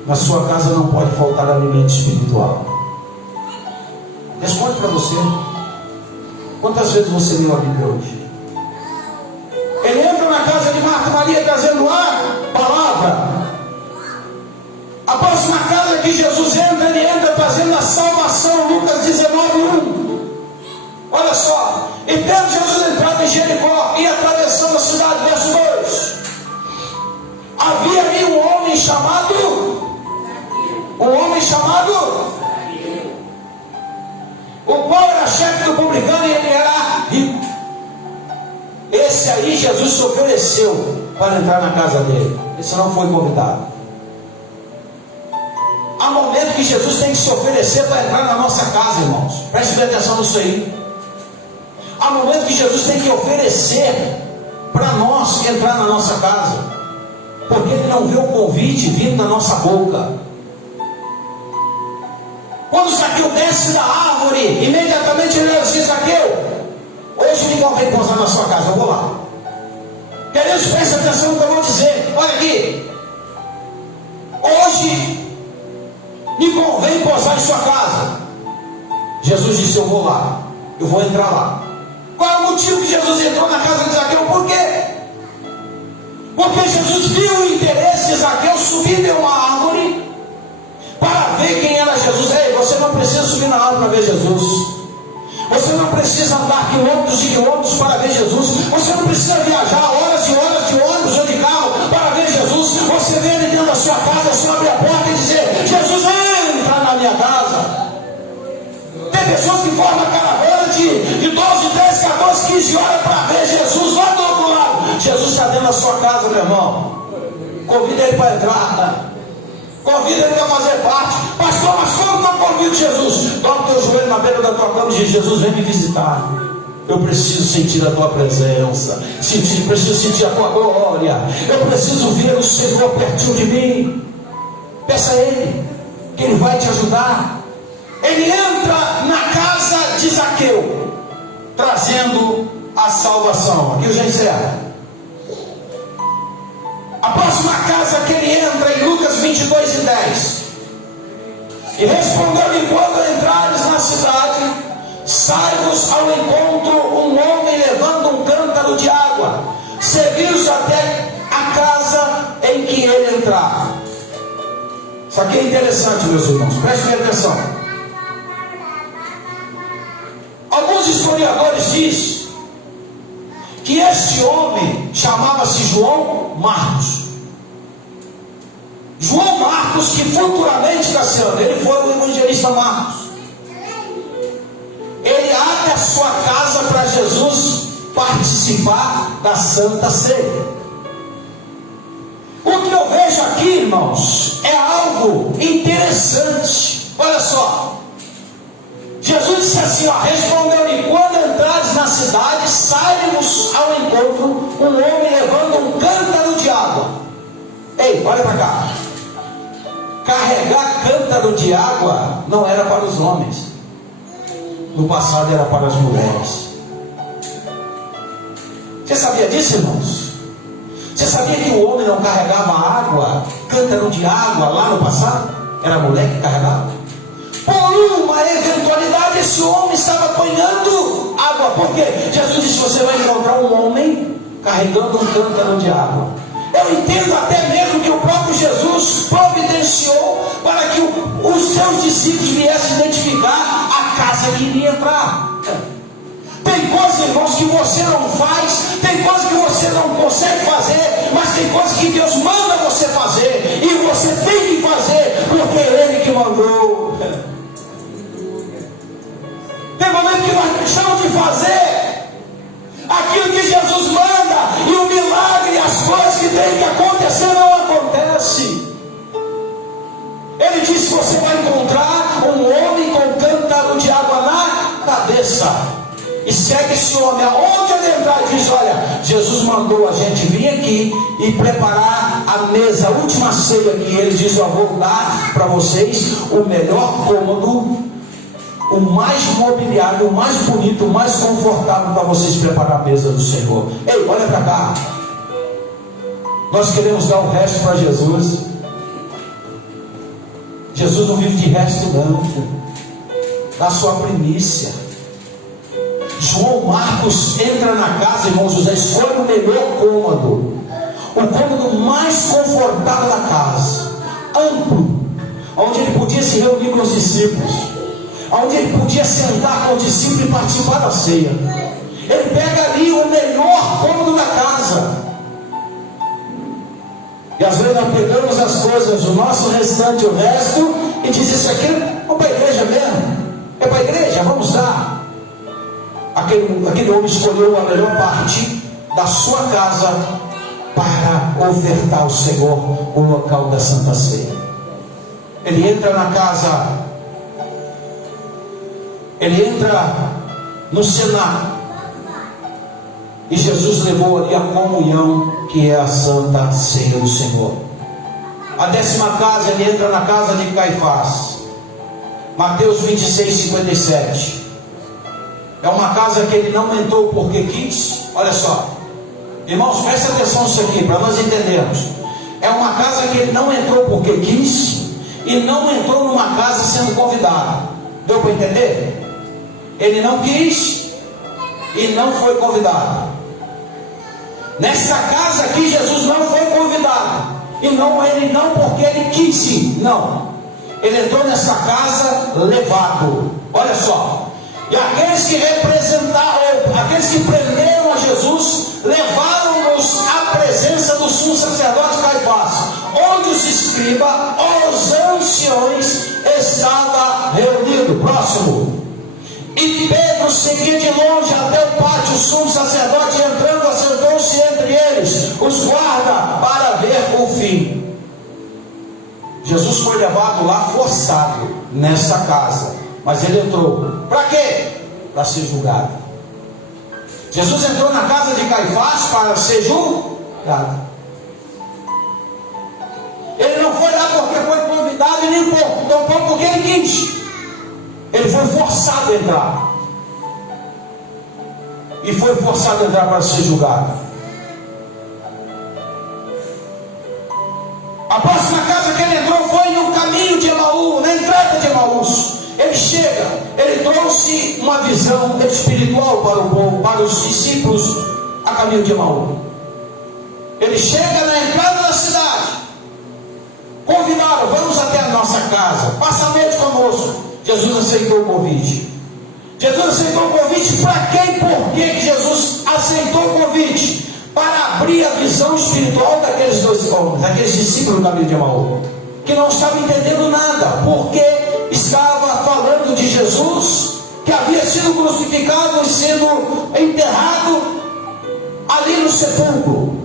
Na sua casa não pode faltar alimento espiritual. Responde para você. Quantas vezes você leu a Bíblia hoje? Ele entra na casa de Marta e Maria trazendo a palavra. A próxima casa que Jesus entra, ele entra trazendo a salvação. Lucas 19:1. Olha só. E tendo Jesus entrado em Jericó e atravessando a cidade, verso 2. Havia ali um homem chamado o qual era chefe do publicano, e ele era rico. Esse aí Jesus se ofereceu para entrar na casa dele. Esse não foi convidado. Há momento que Jesus tem que se oferecer para entrar na nossa casa, irmãos. Preste bem atenção nisso aí. Há momento que Jesus tem que oferecer para nós entrar na nossa casa, porque ele não vê o convite vindo da nossa boca. Quando Zaqueu desce da árvore, imediatamente ele diz: Zaqueu, hoje me convém pousar na sua casa, eu vou lá. Queridos, preste atenção no que eu vou dizer. Olha aqui. Hoje me convém pousar em sua casa. Jesus disse: eu vou lá, eu vou entrar lá. Qual é o motivo que Jesus entrou na casa de Zaqueu? Por quê? Porque Jesus viu o interesse de Zaqueu subir de uma árvore para ver quem era Jesus. Ei, você não precisa subir na árvore para ver Jesus. Você não precisa andar quilômetros e quilômetros para ver Jesus. Você não precisa viajar horas e horas de ônibus ou de carro para ver Jesus. Você vem ali dentro da sua casa, você abre a porta e dizer: Jesus, entra na minha casa. Tem pessoas que formam caravana de 12, 13, 14, 15 horas para ver Jesus lá do outro lado. Jesus está dentro da sua casa, meu irmão. Convida ele para entrar. Convida ele para fazer parte. Pastor, mas como não convido Jesus? Dobra o teu joelho na beira da tua cama e diz: Jesus, vem me visitar. Eu preciso sentir a tua presença. Preciso sentir a tua glória. Eu preciso ver o Senhor pertinho de mim. Peça a Ele, que Ele vai te ajudar. Ele entra na casa de Zaqueu, trazendo a salvação. Aqui eu já encerro. A próxima casa que ele entra, em Lucas 22:10. E respondeu-lhe: quando entrares na cidade, sai-vos ao encontro um homem levando um cântaro de água. Segui-os até a casa em que ele entrar. Isso aqui é interessante, meus irmãos. Prestem atenção. Alguns historiadores dizem que esse homem chamava-se João Marcos. João Marcos, que futuramente está sendo, ele foi o evangelista Marcos. Ele abre a sua casa para Jesus participar da Santa Ceia. O que eu vejo aqui, irmãos, é algo interessante. Olha só. Jesus disse assim, respondeu-lhe: quando entrares na cidade, sai-vos ao encontro um homem levando um cântaro de água. Ei, olha para cá. Carregar cântaro de água não era para os homens. No passado era para as mulheres. Você sabia disso, irmãos? Você sabia que o homem não carregava água, cântaro de água lá no passado? Era a mulher que carregava. Por uma eventualidade, esse homem estava apanhando água. Por quê? Jesus disse: você vai encontrar um homem carregando um cântaro de água. Eu Eu entendo até mesmo que o próprio Jesus providenciou para que os seus discípulos viessem identificar a casa que iria entrar. Tem coisas, irmãos, que você não faz, tem coisas que você não consegue fazer, mas tem coisas que Deus manda você fazer, e você tem que fazer, porque é Ele que mandou. Tem momento que nós deixamos de fazer aquilo que Jesus manda, e o milagre e as coisas que tem que acontecer não acontecem. Ele disse que você vai encontrar um homem com um cântaro de água na cabeça. E segue esse homem, aonde ele entrar, diz: olha, Jesus mandou a gente vir aqui e preparar a mesa, a última ceia aqui. Ele diz: eu vou dar para vocês o melhor cômodo, o mais mobiliário, o mais bonito, o mais confortável para vocês preparar a mesa do Senhor. Ei, olha para cá. Nós queremos dar o resto para Jesus. Jesus não vive de resto não. Dá sua primícia. João Marcos entra na casa, irmão José, escolhe o melhor cômodo, o cômodo mais confortável da casa, amplo, onde ele podia se reunir com os discípulos, onde ele podia sentar com os discípulos e participar da ceia. Ele pega ali o melhor cômodo da casa. E às vezes nós pegamos as coisas, o nosso restante, o resto, e diz: isso aqui é para a igreja mesmo, é para a igreja, vamos dar. Aquele homem escolheu a melhor parte da sua casa para ofertar ao Senhor o local da Santa Ceia. Ele entra na casa, ele entra no cenáculo, e Jesus levou ali a comunhão, que é a Santa Ceia do Senhor. A 10ª casa, ele entra na casa de Caifás. Mateus 26:57. É uma casa que ele não entrou porque quis. Olha só, irmãos, presta atenção nisso aqui, para nós entendermos. É uma casa que ele não entrou porque quis, e não entrou numa casa sendo convidado. Deu para entender? Ele não quis e não foi convidado. Nessa casa aqui, Jesus não foi convidado, e não ele não porque ele quis ir, não. Ele entrou nessa casa levado. Olha só. E aqueles que representaram, aqueles que prenderam a Jesus, levaram-nos à presença do sumo sacerdote Caifás, onde os escribas, os anciões, estavam reunidos. Próximo. E Pedro seguia de longe até o pátio. O sumo sacerdote, entrando, assentou-se entre eles, os guarda, para ver o fim. Jesus foi levado lá forçado, nessa casa. Mas ele entrou. Para quê? Para ser julgado. Jesus entrou na casa de Caifás para ser julgado. Ele não foi lá porque foi convidado e nem tampouco porque ele quis. Ele foi forçado a entrar. E foi forçado a entrar para ser julgado. A próxima casa que ele entrou foi no caminho de Emaús, na entrada de Emaús. Ele chega, ele trouxe uma visão espiritual para o povo, para os discípulos, a caminho de Emaús. Ele chega na entrada da cidade, convidaram: vamos até a nossa casa, passa a noite conosco. Jesus aceitou o convite. Jesus aceitou o convite para quem e por que Jesus aceitou o convite? Para abrir a visão espiritual daqueles dois homens, daqueles discípulos do caminho de Emaús, que não estavam entendendo nada, porque estava falando de Jesus, que havia sido crucificado e sendo enterrado ali no sepulcro.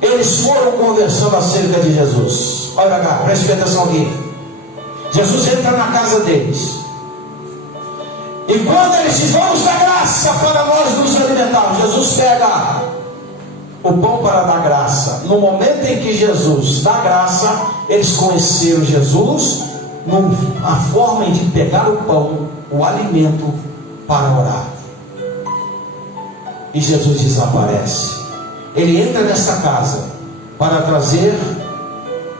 Eles foram conversando acerca de Jesus. Olha cá, preste atenção aqui. Jesus entra na casa deles, e quando eles dizem: vamos dar graça para nós nos alimentarmos, Jesus pega o pão para dar graça. No momento em que Jesus dá graça, eles conheceram Jesus a forma de pegar o pão, o alimento, para orar. E Jesus desaparece. Ele entra nessa casa para trazer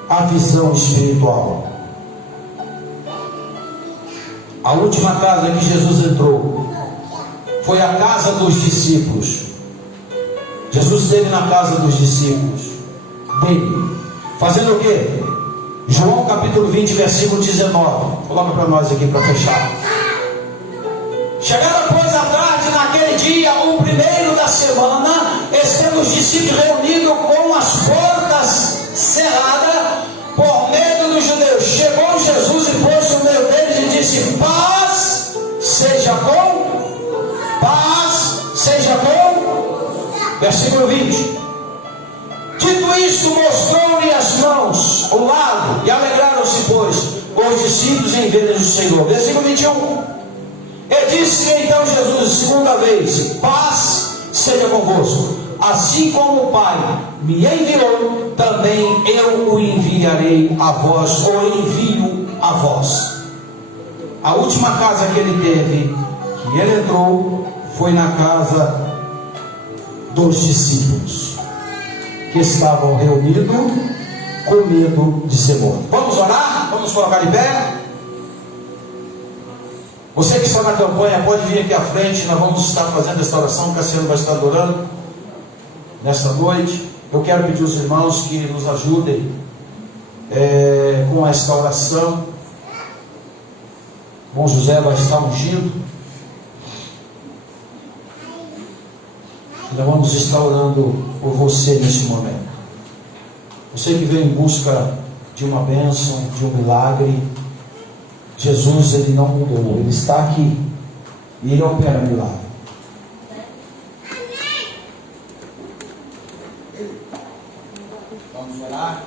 a visão espiritual. A última casa que Jesus entrou foi a casa dos discípulos. Jesus esteve na casa dos discípulos. dele. Fazendo o quê? João capítulo 20, versículo 19. Coloca para nós aqui para fechar. Chegada, pois, à tarde, naquele dia, o primeiro da semana, estando os discípulos reunidos com as portas cerradas, por medo dos judeus, chegou Jesus e pôs-se no meio deles e disse: paz seja com, paz seja com. Versículo 20. Dito isto, mostrou-lhe as mãos, o lado, e alegraram-se, pois, os discípulos em verem o Senhor. Versículo 21. E disse-lhe então Jesus, segunda vez: paz seja convosco. Assim como o Pai me enviou, também eu o enviarei a vós, ou envio a vós. A última casa que ele teve, que ele entrou, foi na casa dos discípulos, que estavam reunidos com medo de ser morto. Vamos orar? Vamos colocar de pé? Você que está na campanha, pode vir aqui à frente. Nós vamos estar fazendo esta oração. O Cassiano vai estar adorando nesta noite. Eu quero pedir aos irmãos que nos ajudem com esta oração. O bom José vai estar ungindo. Nós vamos estar orando por você neste momento. Você que veio em busca de uma bênção, de um milagre. Jesus, ele não mudou, ele está aqui e ele opera milagre. Vamos orar.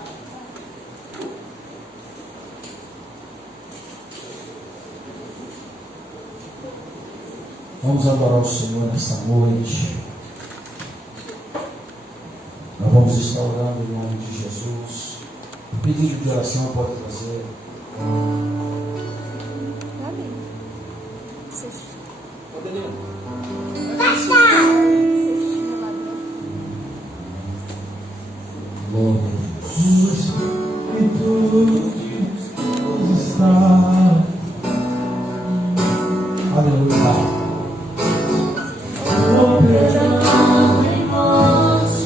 Vamos adorar o Senhor nessa noite. Nós vamos estar orando em nome de Jesus. O pedido de oração pode trazer.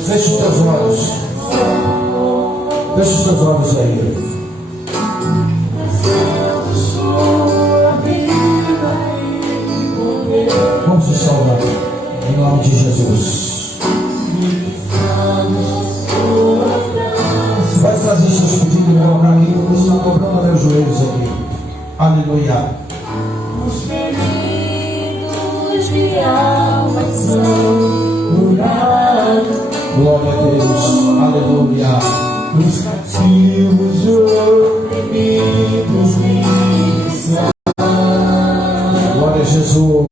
Feche os teus olhos. Feche os teus olhos aí. Vamos te saudar em nome de Jesus. Vai trazer seus pedidos e colocar aqui. Vocês estão dobrando meus joelhos aqui. Aleluia. Os feridos de alma são curados. Glória a Deus. Aleluia. Os cativos e oprimidos livres. Glória a Jesus.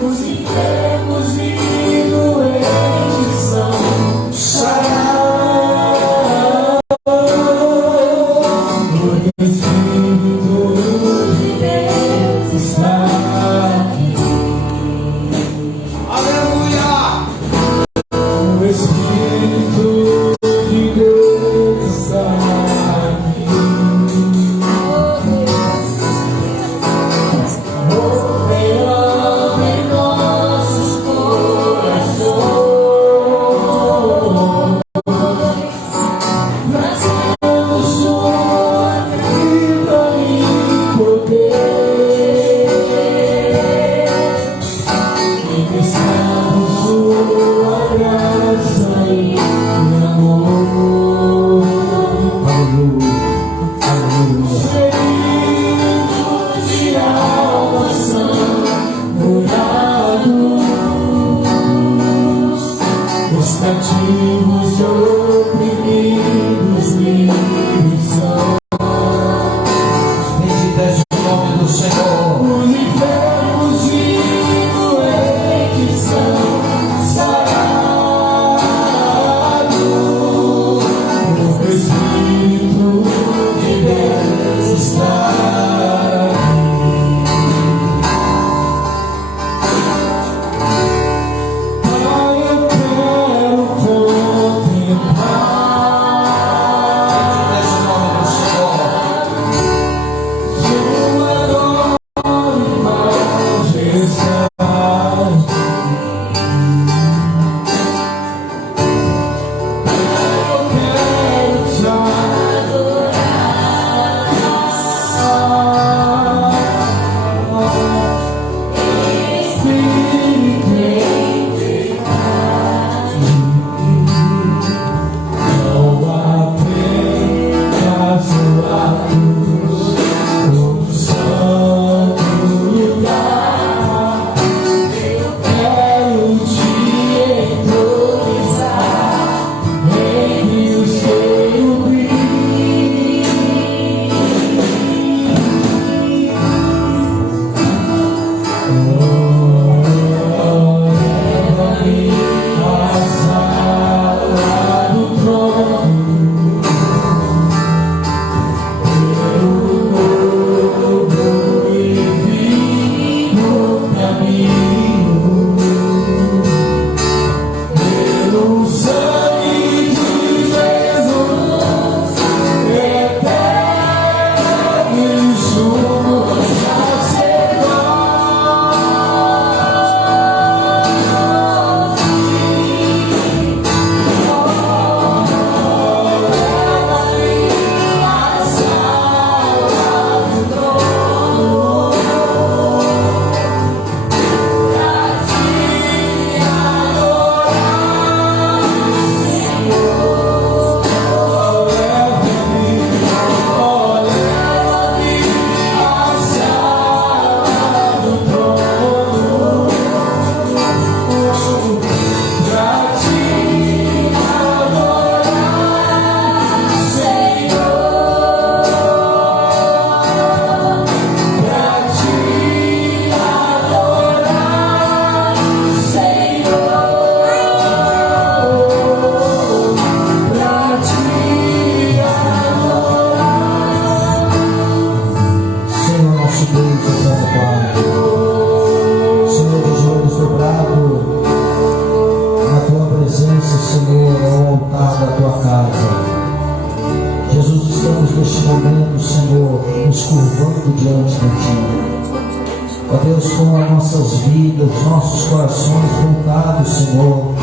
Os enfermos e doentes são sarados. O Espírito de Deus está aqui. Aleluia. O Espírito de Deus está aqui. Operando em nossos nossas vidas, nossos corações voltados, Senhor,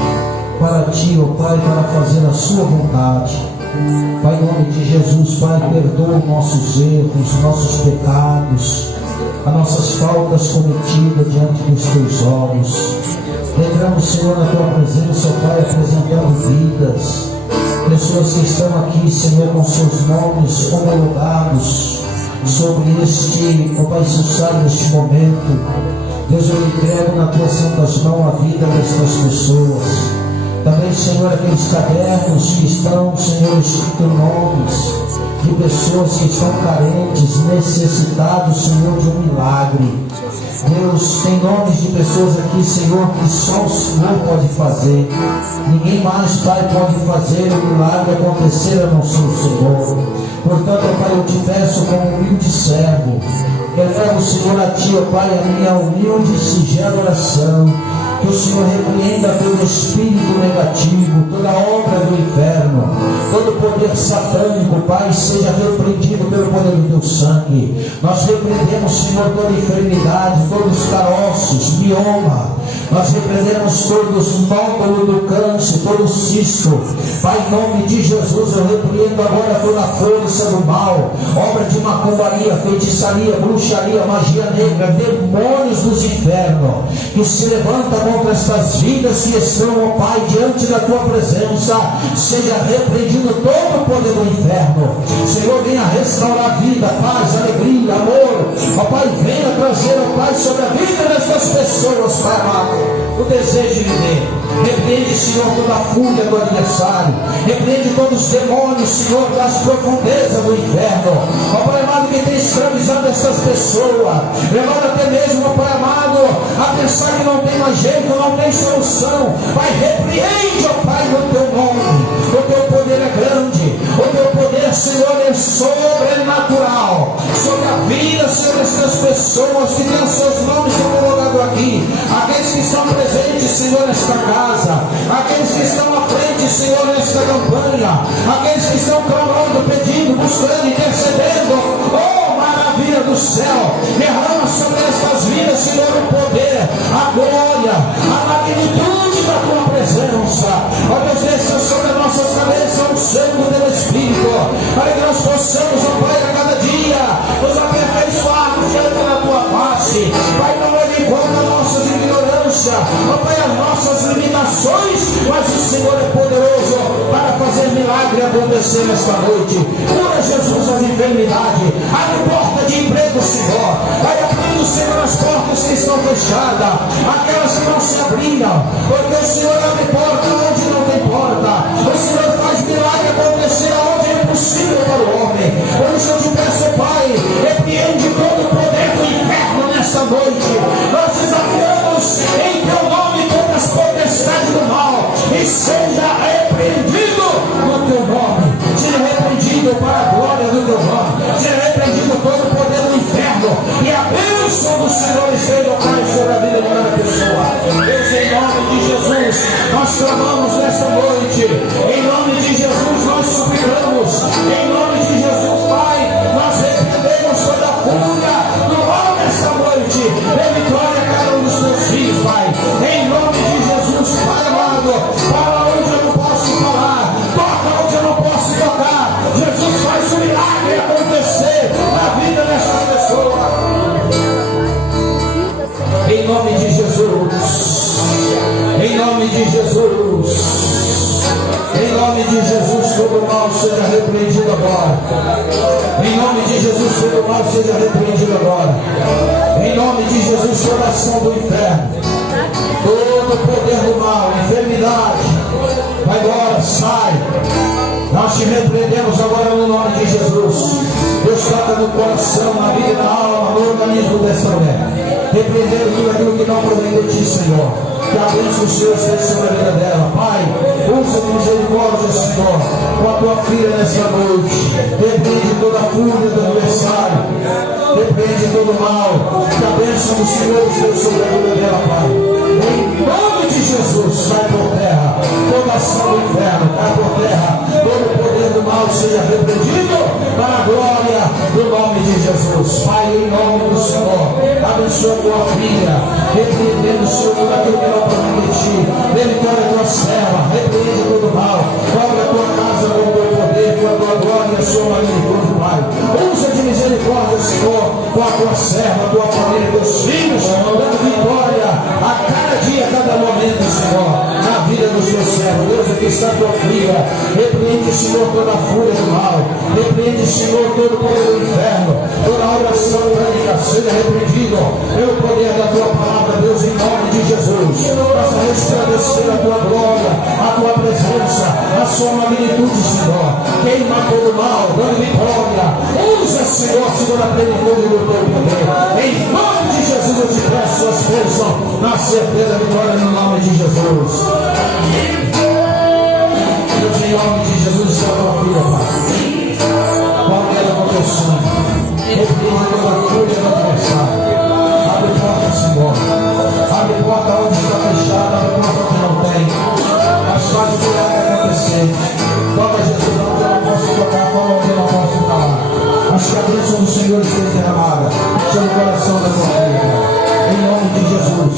para Ti, ó Pai, para fazer a Sua vontade. Pai, em nome de Jesus, Pai, perdoa nossos erros, nossos pecados, as nossas faltas cometidas diante dos Teus olhos. Entramos, Senhor, na Tua presença, ó Pai, apresentando vidas, pessoas que estão aqui, Senhor, com seus nomes homologados sobre este, ó Pai, sussai neste momento. Deus, eu entrego na Tuas santas mãos a vida destas pessoas. Também, Senhor, aqueles cadernos que estão, Senhor, escritos nomes de pessoas que estão carentes, necessitados, Senhor, de um milagre. Deus, tem nomes de pessoas aqui, Senhor, que só o Senhor pode fazer. Ninguém mais, Pai, pode fazer o milagre acontecer a não ser o Senhor. Portanto, Pai, eu te peço como humilde servo, elevo, Senhor, a Ti, ó Pai, a minha humilde e singela oração, que o Senhor repreenda todo espírito negativo, toda obra do inferno, todo poder satânico, Pai, seja repreendido pelo poder do Teu sangue. Nós repreendemos, Senhor, toda enfermidade, todos os caroços, mioma. Nós repreendemos todos os nódulos do câncer, todo o cisto. Pai, em nome de Jesus, eu repreendo agora toda a força do mal, obra de macumbaria, feitiçaria, bruxaria, magia negra, demônios dos infernos, que se levantam contra estas vidas que estão, ó Pai, diante da Tua presença. Seja repreendido todo o poder do inferno. Senhor, venha restaurar a vida, paz, alegria, amor. Ó Pai, venha trazer, ó Pai, sobre a vida destas pessoas, Pai amado, o desejo de viver. Repreende, Senhor, toda a fúria do adversário. Repreende todos os demônios, Senhor, das profundezas do inferno. Ó Pai amado, que tem escravizado essas pessoas, levando até mesmo, ó Pai amado, a pensar que não tem mais jeito, não tem solução. Pai, repreende, ó Pai, no Teu nome. O Teu poder é grande. O Teu poder, Senhor, é sobrenatural sobre a vida, sobre essas pessoas que têm os seus nomes homologados aqui. Aqueles que estão presentes, Senhor, nesta casa. Aqueles que estão à frente, Senhor, nesta campanha. Aqueles que estão clamando, pedindo, buscando, intercedendo. Oh, maravilha do céu! Derrama sobre estas vidas, Senhor, o poder, a glória, a magnitude da Tua presença. Ó Deus, desça sobre as nossas cabeças o sangue do Teu Espírito, para que nós possamos, ó Pai, a cada dia nos aperfeiçoarmos diante da Tua face. Pai, não leve em conta nossas ignorâncias, ó Pai, as nossas limitações, mas o Senhor é poderoso para fazer milagre acontecer nesta noite. Cura, Jesus, as enfermidades. Abre porta de emprego, Senhor. Vai abrindo, Senhor, as portas que estão fechadas, aquelas que não se abriram, porque o Senhor abre porta onde não tem porta. O Senhor faz milagre acontecer onde é impossível para o homem. Por isso eu te peço, Pai, repreende todo o poder do inferno nessa noite. Nós desafiamos em Teu nome todas as potestades do mal, e seja repreendido no Teu nome. Seja repreendido para a glória do Teu nome. Seja repreendido todo o poder do inferno, e a bênção do Senhor esteja, Pai, sobre a vida de cada pessoa. Deus, em nome de Jesus, nós clamamos nesta noite. Em nome de Jesus, nós suplicamos. Em nome de Jesus, Pai, nós repreendemos toda a fúria do mal nesta noite. Dê vitória a cada um dos Teus filhos, Pai. Em nome de Jesus, Pai amado, fala onde eu não posso falar, toca onde eu não posso tocar. Jesus, faz um milagre acontecer na vida desta pessoa. Em nome de Jesus. Em nome de Jesus. Em nome de Jesus, todo mal seja repreendido agora. Em nome de Jesus, todo mal seja repreendido agora. Em nome de Jesus, toda ação do inferno, todo o poder do mal, enfermidade, vai embora, sai. Nós te repreendemos agora no nome de Jesus. Deus, toca no coração, na vida, na alma, no organismo dessa mulher. Repreendendo tudo aquilo que não provém de Ti, Senhor. Que a bênção do Senhor esteja sobre a vida dela. Pai, usa com misericórdia, Senhor, com a Tua filha nessa noite. Repreende toda a fúria do adversário. Repreende todo o mal. Que a bênção do Senhor esteja sobre a vida dela, Pai. Em nome de Jesus, cai por terra toda ação do inferno, cai por terra todo o poder do mal seja repreendido para a glória do nome de Jesus. Pai, em nome do Senhor, Abençoa a tua filha, repreendendo, Senhor, tudo aquilo que não provém de ti. Vitória a tua serva, repreende todo mal. Cobre a tua casa com o teu poder, com a tua glória e a sua magnitude, Pai. Usa de misericórdia, Senhor, com a tua serva, a tua família, teus filhos, dando vitória a cada dia, a cada momento, Senhor, na vida do seu servo. Deus, aqui está a tua filha. Repreende, Senhor, toda a fúria do mal. Repreende, Senhor, todo o poder do inferno. Toda a oração orgânica seja repreendido pelo poder da tua palavra, Deus, em nome de Jesus. Faça resplandecer a tua glória, a tua presença, a sua magnitude, Senhor. Queima todo o mal, dando vitória. Usa, Senhor, segundo a plenitude do teu poder. Em nome de Jesus eu te peço as bênçãos, na certeza da vitória no nome de Jesus. Deus, em nome de Jesus, está a tua filha, Pai. Cobre ela com teu sangue. Reprisa toda a fúria do adversário. Abre porta, Senhor. Abre porta onde está fechada, abre porta onde não tem. Mas faz o milagre acontecer. Toca, Jesus, onde eu não posso tocar, fala onde eu não posso falar. Mas que a bênção do Senhor esteja derramada sobre o coração da tua filha. Em nome de Jesus.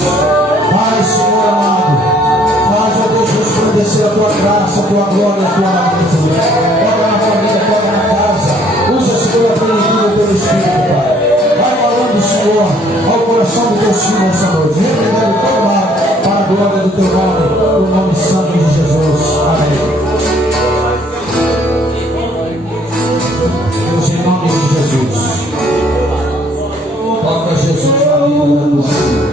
Pai, Senhor amado, faz, ó Deus, resplandecer a tua graça, a tua glória, a tua magnitude. Toca na família, toca na casa. Usa, Senhor, a plenitude do teu Espírito, Pai. Vai falando, Senhor, ao coração dos teus filhos nessa noite. Repreendendo todo mal para a glória do teu nome, no nome santo de Jesus. Amém. Deus, em nome de Jesus. Toca Jesus na vida do Senhor.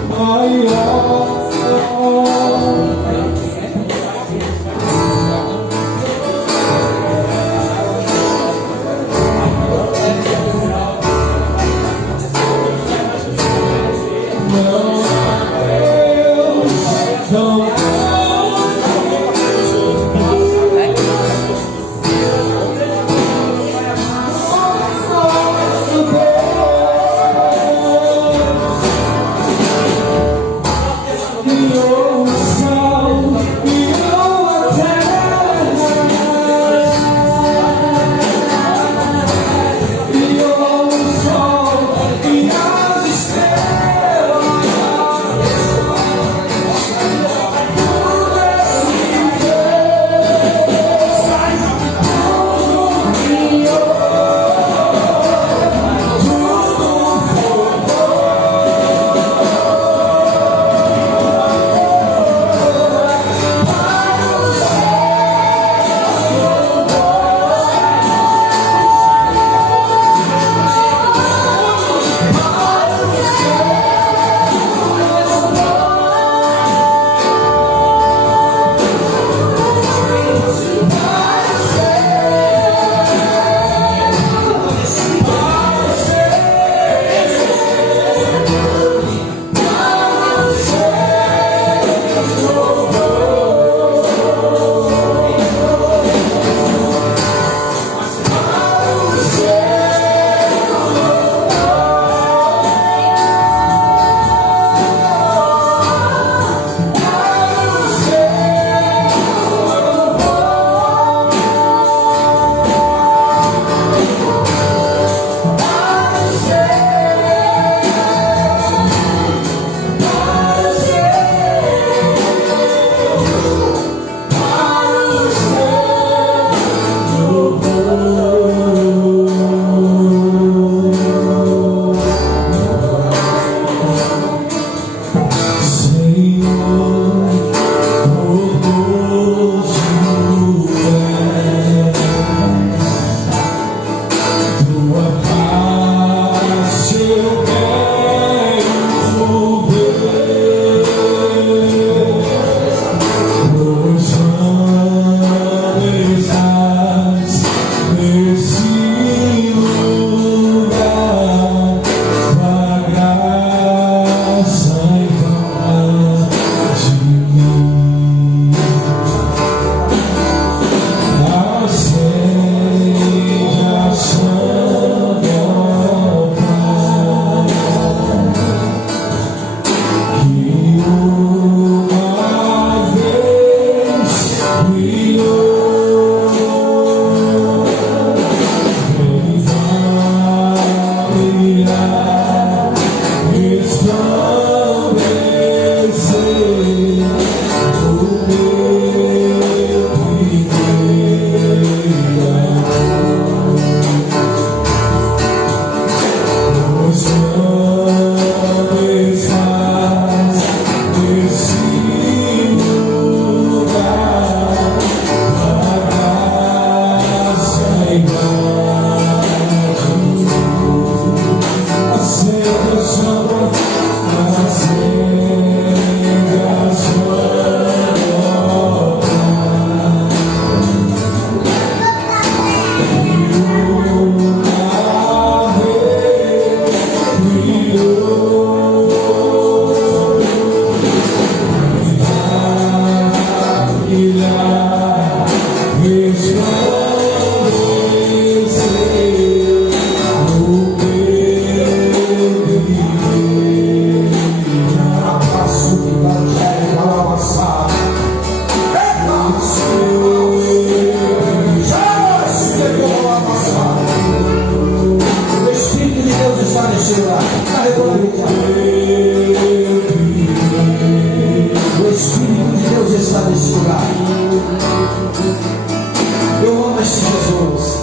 Eu amo esse Jesus.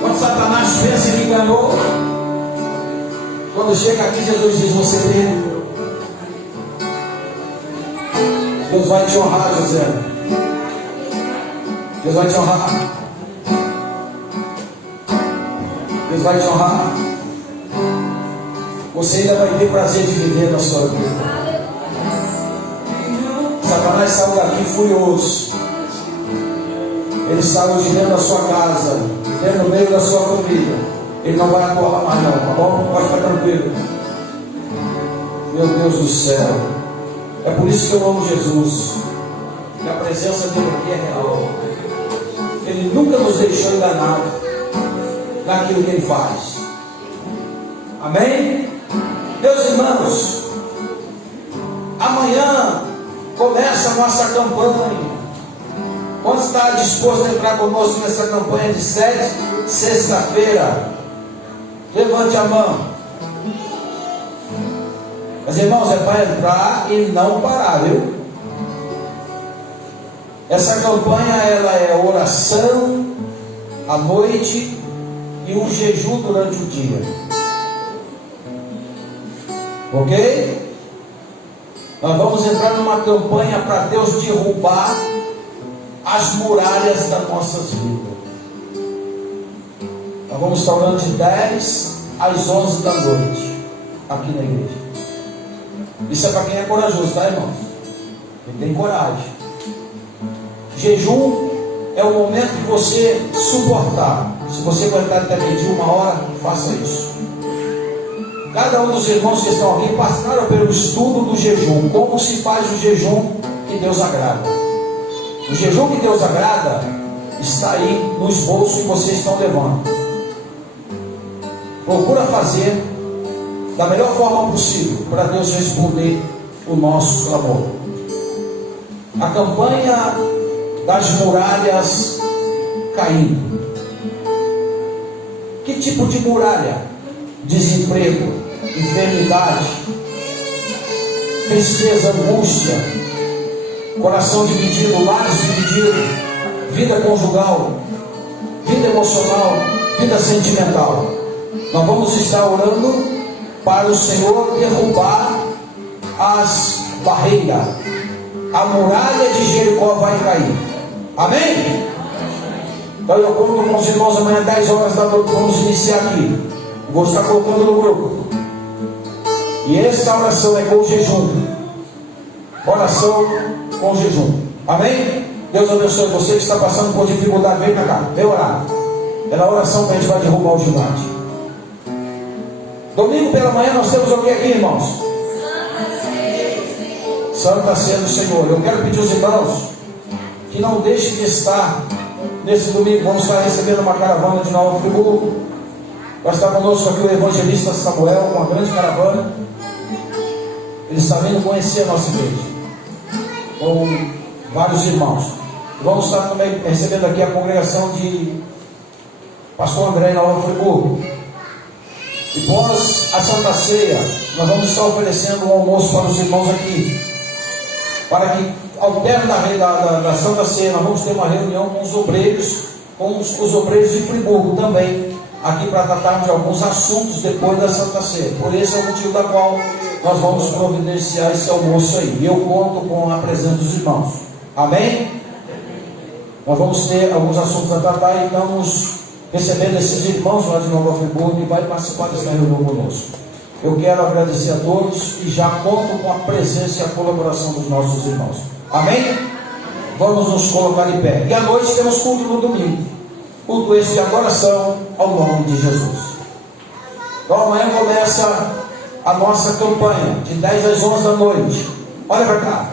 Quando Satanás pensa que enganou, quando chega aqui, Jesus diz: você tem. Deus vai te honrar, José. Deus vai te honrar. Deus vai te honrar. Você ainda vai ter prazer de viver na sua vida. Satanás saiu daqui furioso. Ele saiu de dentro da sua casa, dentro do meio da sua família. Ele não vai atuar mais não, tá bom? Pode ficar tranquilo. Meu Deus do céu. É por isso que eu amo Jesus. Que a presença dele aqui é real. Ele nunca nos deixou enganado naquilo que ele faz. Amém? Meus irmãos, amanhã começa a nossa campanha. Quando está disposto a entrar conosco nessa campanha de 7, sexta-feira? Levante a mão. Mas irmãos, é para entrar e não parar, viu? Essa campanha, ela é oração à noite e um jejum durante o dia. Ok? Nós vamos entrar numa campanha para Deus derrubar as muralhas das nossas vidas. Nós vamos estar orando de 10 às 11 da noite aqui na igreja. Isso é para quem é corajoso, tá, irmão? Quem tem coragem. Jejum é o momento de você suportar. Se você aguentar até meio-dia, 1 hora, faça isso. Cada um dos irmãos que estão aqui passaram pelo estudo do jejum. Como se faz o jejum que Deus agrada. O jejum que Deus agrada está aí no esboço que vocês estão levando. Procura fazer da melhor forma possível para Deus responder o nosso clamor. A campanha das muralhas caindo. Que tipo de muralha? Desemprego, enfermidade, tristeza, angústia, coração dividido, lares divididos, vida conjugal, vida emocional, vida sentimental. Nós vamos estar orando para o Senhor derrubar as barreiras. A muralha de Jericó vai cair. Amém? Então eu conto com os irmãos amanhã 10 horas da noite. Vamos iniciar aqui. Vou estar colocando no grupo. E esta oração é com jejum. Oração com jejum. Amém? Deus abençoe você que está passando por dificuldade. Vem para cá, vem orar. É na oração que a gente vai derrubar o gigante. Domingo pela manhã nós temos o que aqui, irmãos? Santa Ceia do Senhor. Eu quero pedir aos irmãos que não deixem de estar nesse domingo. Vamos estar recebendo uma caravana de Nova Friburgo. Vai estar conosco aqui o evangelista Samuel, com uma grande caravana. Ele está vindo conhecer a nossa igreja, com vários irmãos. Vamos estar também recebendo aqui a congregação de Pastor André em Nova Friburgo. E pós a Santa Ceia, nós vamos estar oferecendo um almoço para os irmãos aqui. Para que ao término da Santa Ceia, nós vamos ter uma reunião com os obreiros, com os obreiros de Friburgo também, aqui para tratarmos de alguns assuntos depois da Santa Ceia. Por esse é o motivo da qual nós vamos providenciar esse almoço aí. E eu conto com a presença dos irmãos. Amém? Nós vamos ter alguns assuntos a tratar e estamos recebendo esses irmãos lá de Nova Friburgo e vai participar dessa reunião conosco. Eu quero agradecer a todos e já conto com a presença e a colaboração dos nossos irmãos. Amém? Vamos nos colocar em pé. E à noite temos culto no domingo. Culto esse de adoração ao nome de Jesus. Então amanhã começa a nossa campanha de 10 às 11 da noite. Olha para cá.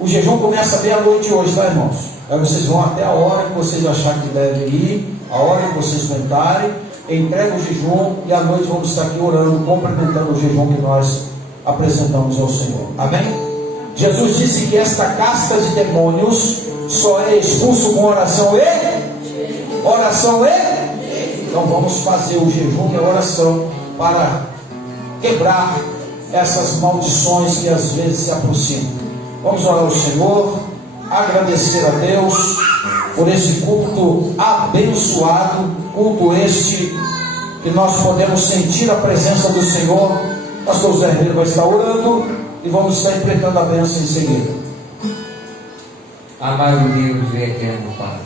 O jejum começa meia-noite hoje, tá, irmãos? Aí vocês vão até a hora que vocês acharem que devem ir, a hora que vocês aguentarem, entrega o jejum e à noite vamos estar aqui orando, complementando o jejum que nós apresentamos ao Senhor. Amém? Jesus disse que esta casta de demônios só é expulso com oração e oração e. Então vamos fazer o jejum e a oração para quebrar essas maldições que às vezes se aproximam. Vamos orar ao Senhor, agradecer a Deus por esse culto abençoado, culto este que nós podemos sentir a presença do Senhor. O pastor José Ribeiro vai estar orando e vamos estar interpretando a bênção em seguida. Amado Deus e eterno Pai,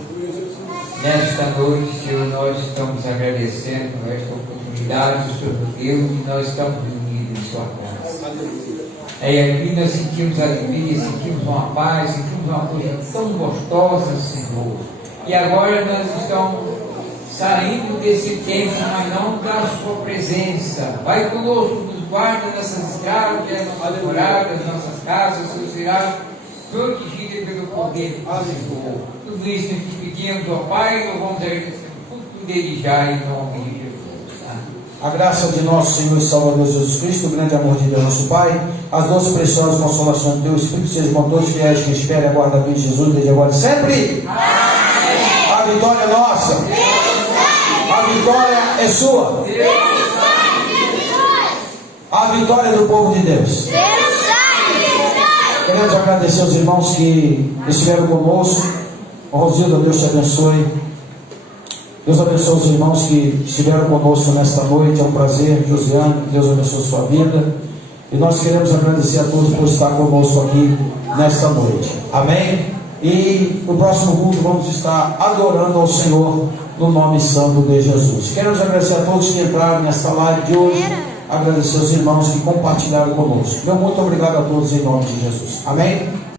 nesta noite, Senhor, nós estamos agradecendo esta oportunidade que o Senhor nos deu e nós estamos reunidos em Sua casa. E aqui nós sentimos alegria, sentimos uma paz, sentimos uma coisa tão gostosa, Senhor. E agora nós estamos saindo desse tempo, mas não da Sua presença. Vai conosco, nos guarda nessas estradas, nossas moradas, nossas casas, Senhor, será protegida pelo poder do Senhor. Tudo isso que pedimos ao Pai, louvamos a Ele tudo dele já em nome de Jesus. A graça de nosso Senhor e Salvador Jesus Cristo, o grande amor de Deus nosso Pai, as doces preciosas consolações do Teu Espírito, sejam com todos os fiéis que esperem e aguardam a vinda de Jesus desde agora e sempre. Amém. A vitória é nossa. A vitória é sua. A vitória é do povo de Deus. Queremos agradecer aos irmãos que estiveram conosco. Rosilda, Deus te abençoe. Deus abençoe os irmãos que estiveram conosco nesta noite. É um prazer, Josiane, Deus abençoe a sua vida. E nós queremos agradecer a todos por estar conosco aqui nesta noite. Amém? E no próximo culto vamos estar adorando ao Senhor no nome santo de Jesus. Queremos agradecer a todos que entraram nesta live de hoje. Agradecer aos irmãos que compartilharam conosco. Meu muito obrigado a todos em nome de Jesus. Amém?